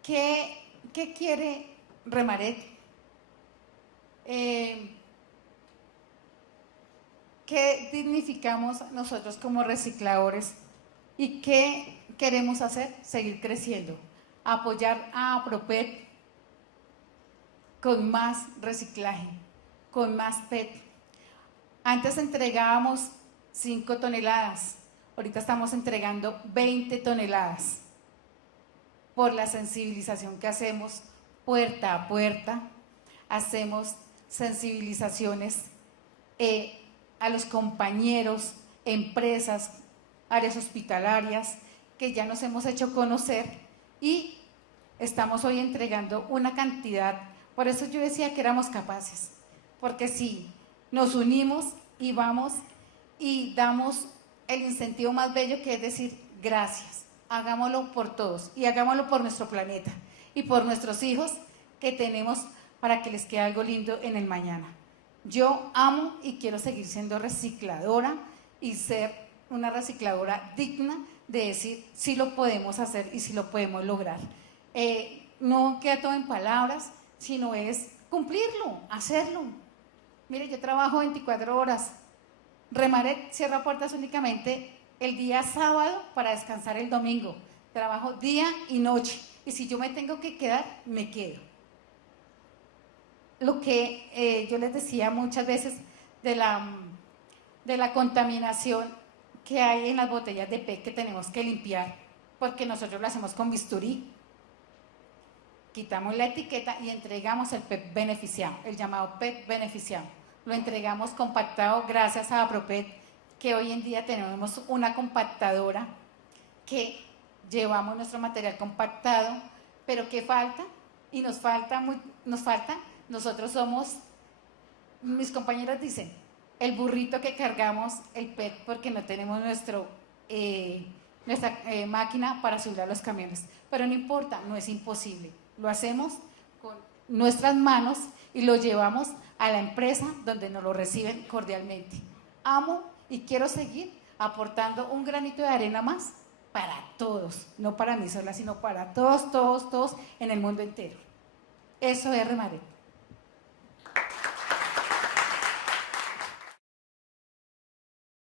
¿qué quiere Remaret? ¿Qué dignificamos nosotros como recicladores y qué queremos hacer? Seguir creciendo, apoyar a Propet con más reciclaje, con más PET. Antes entregábamos 5 toneladas, ahorita estamos entregando 20 toneladas por la sensibilización que hacemos puerta a puerta. Hacemos sensibilizaciones a los compañeros, empresas, áreas hospitalarias, que ya nos hemos hecho conocer y estamos hoy entregando una cantidad. Por eso yo decía que éramos capaces, porque si nos unimos y vamos y damos el incentivo más bello, que es decir, gracias, hagámoslo por todos y hagámoslo por nuestro planeta y por nuestros hijos que tenemos, para que les quede algo lindo en el mañana. Yo amo y quiero seguir siendo recicladora y ser una recicladora digna de decir sí lo podemos hacer y sí lo podemos lograr. No queda todo en palabras, sino es cumplirlo, hacerlo. Mire, yo trabajo 24 horas. Remaret cierra puertas únicamente el día sábado para descansar el domingo. Trabajo día y noche. Y si yo me tengo que quedar, me quedo. Lo que yo les decía muchas veces de la contaminación que hay en las botellas de PET que tenemos que limpiar, porque nosotros lo hacemos con bisturí. Quitamos la etiqueta y entregamos el PET beneficiado, el llamado PET beneficiado. Lo entregamos compactado gracias a Propet, que hoy en día tenemos una compactadora que llevamos nuestro material compactado, pero ¿qué falta? Y nos falta, nosotros somos, mis compañeros dicen, el burrito que cargamos el PET porque no tenemos nuestra máquina para subir a los camiones. Pero no importa, no es imposible. Lo hacemos con nuestras manos y lo llevamos a la empresa donde nos lo reciben cordialmente. Amo y quiero seguir aportando un granito de arena más para todos, no para mí sola, sino para todos en el mundo entero. Eso es Remaret.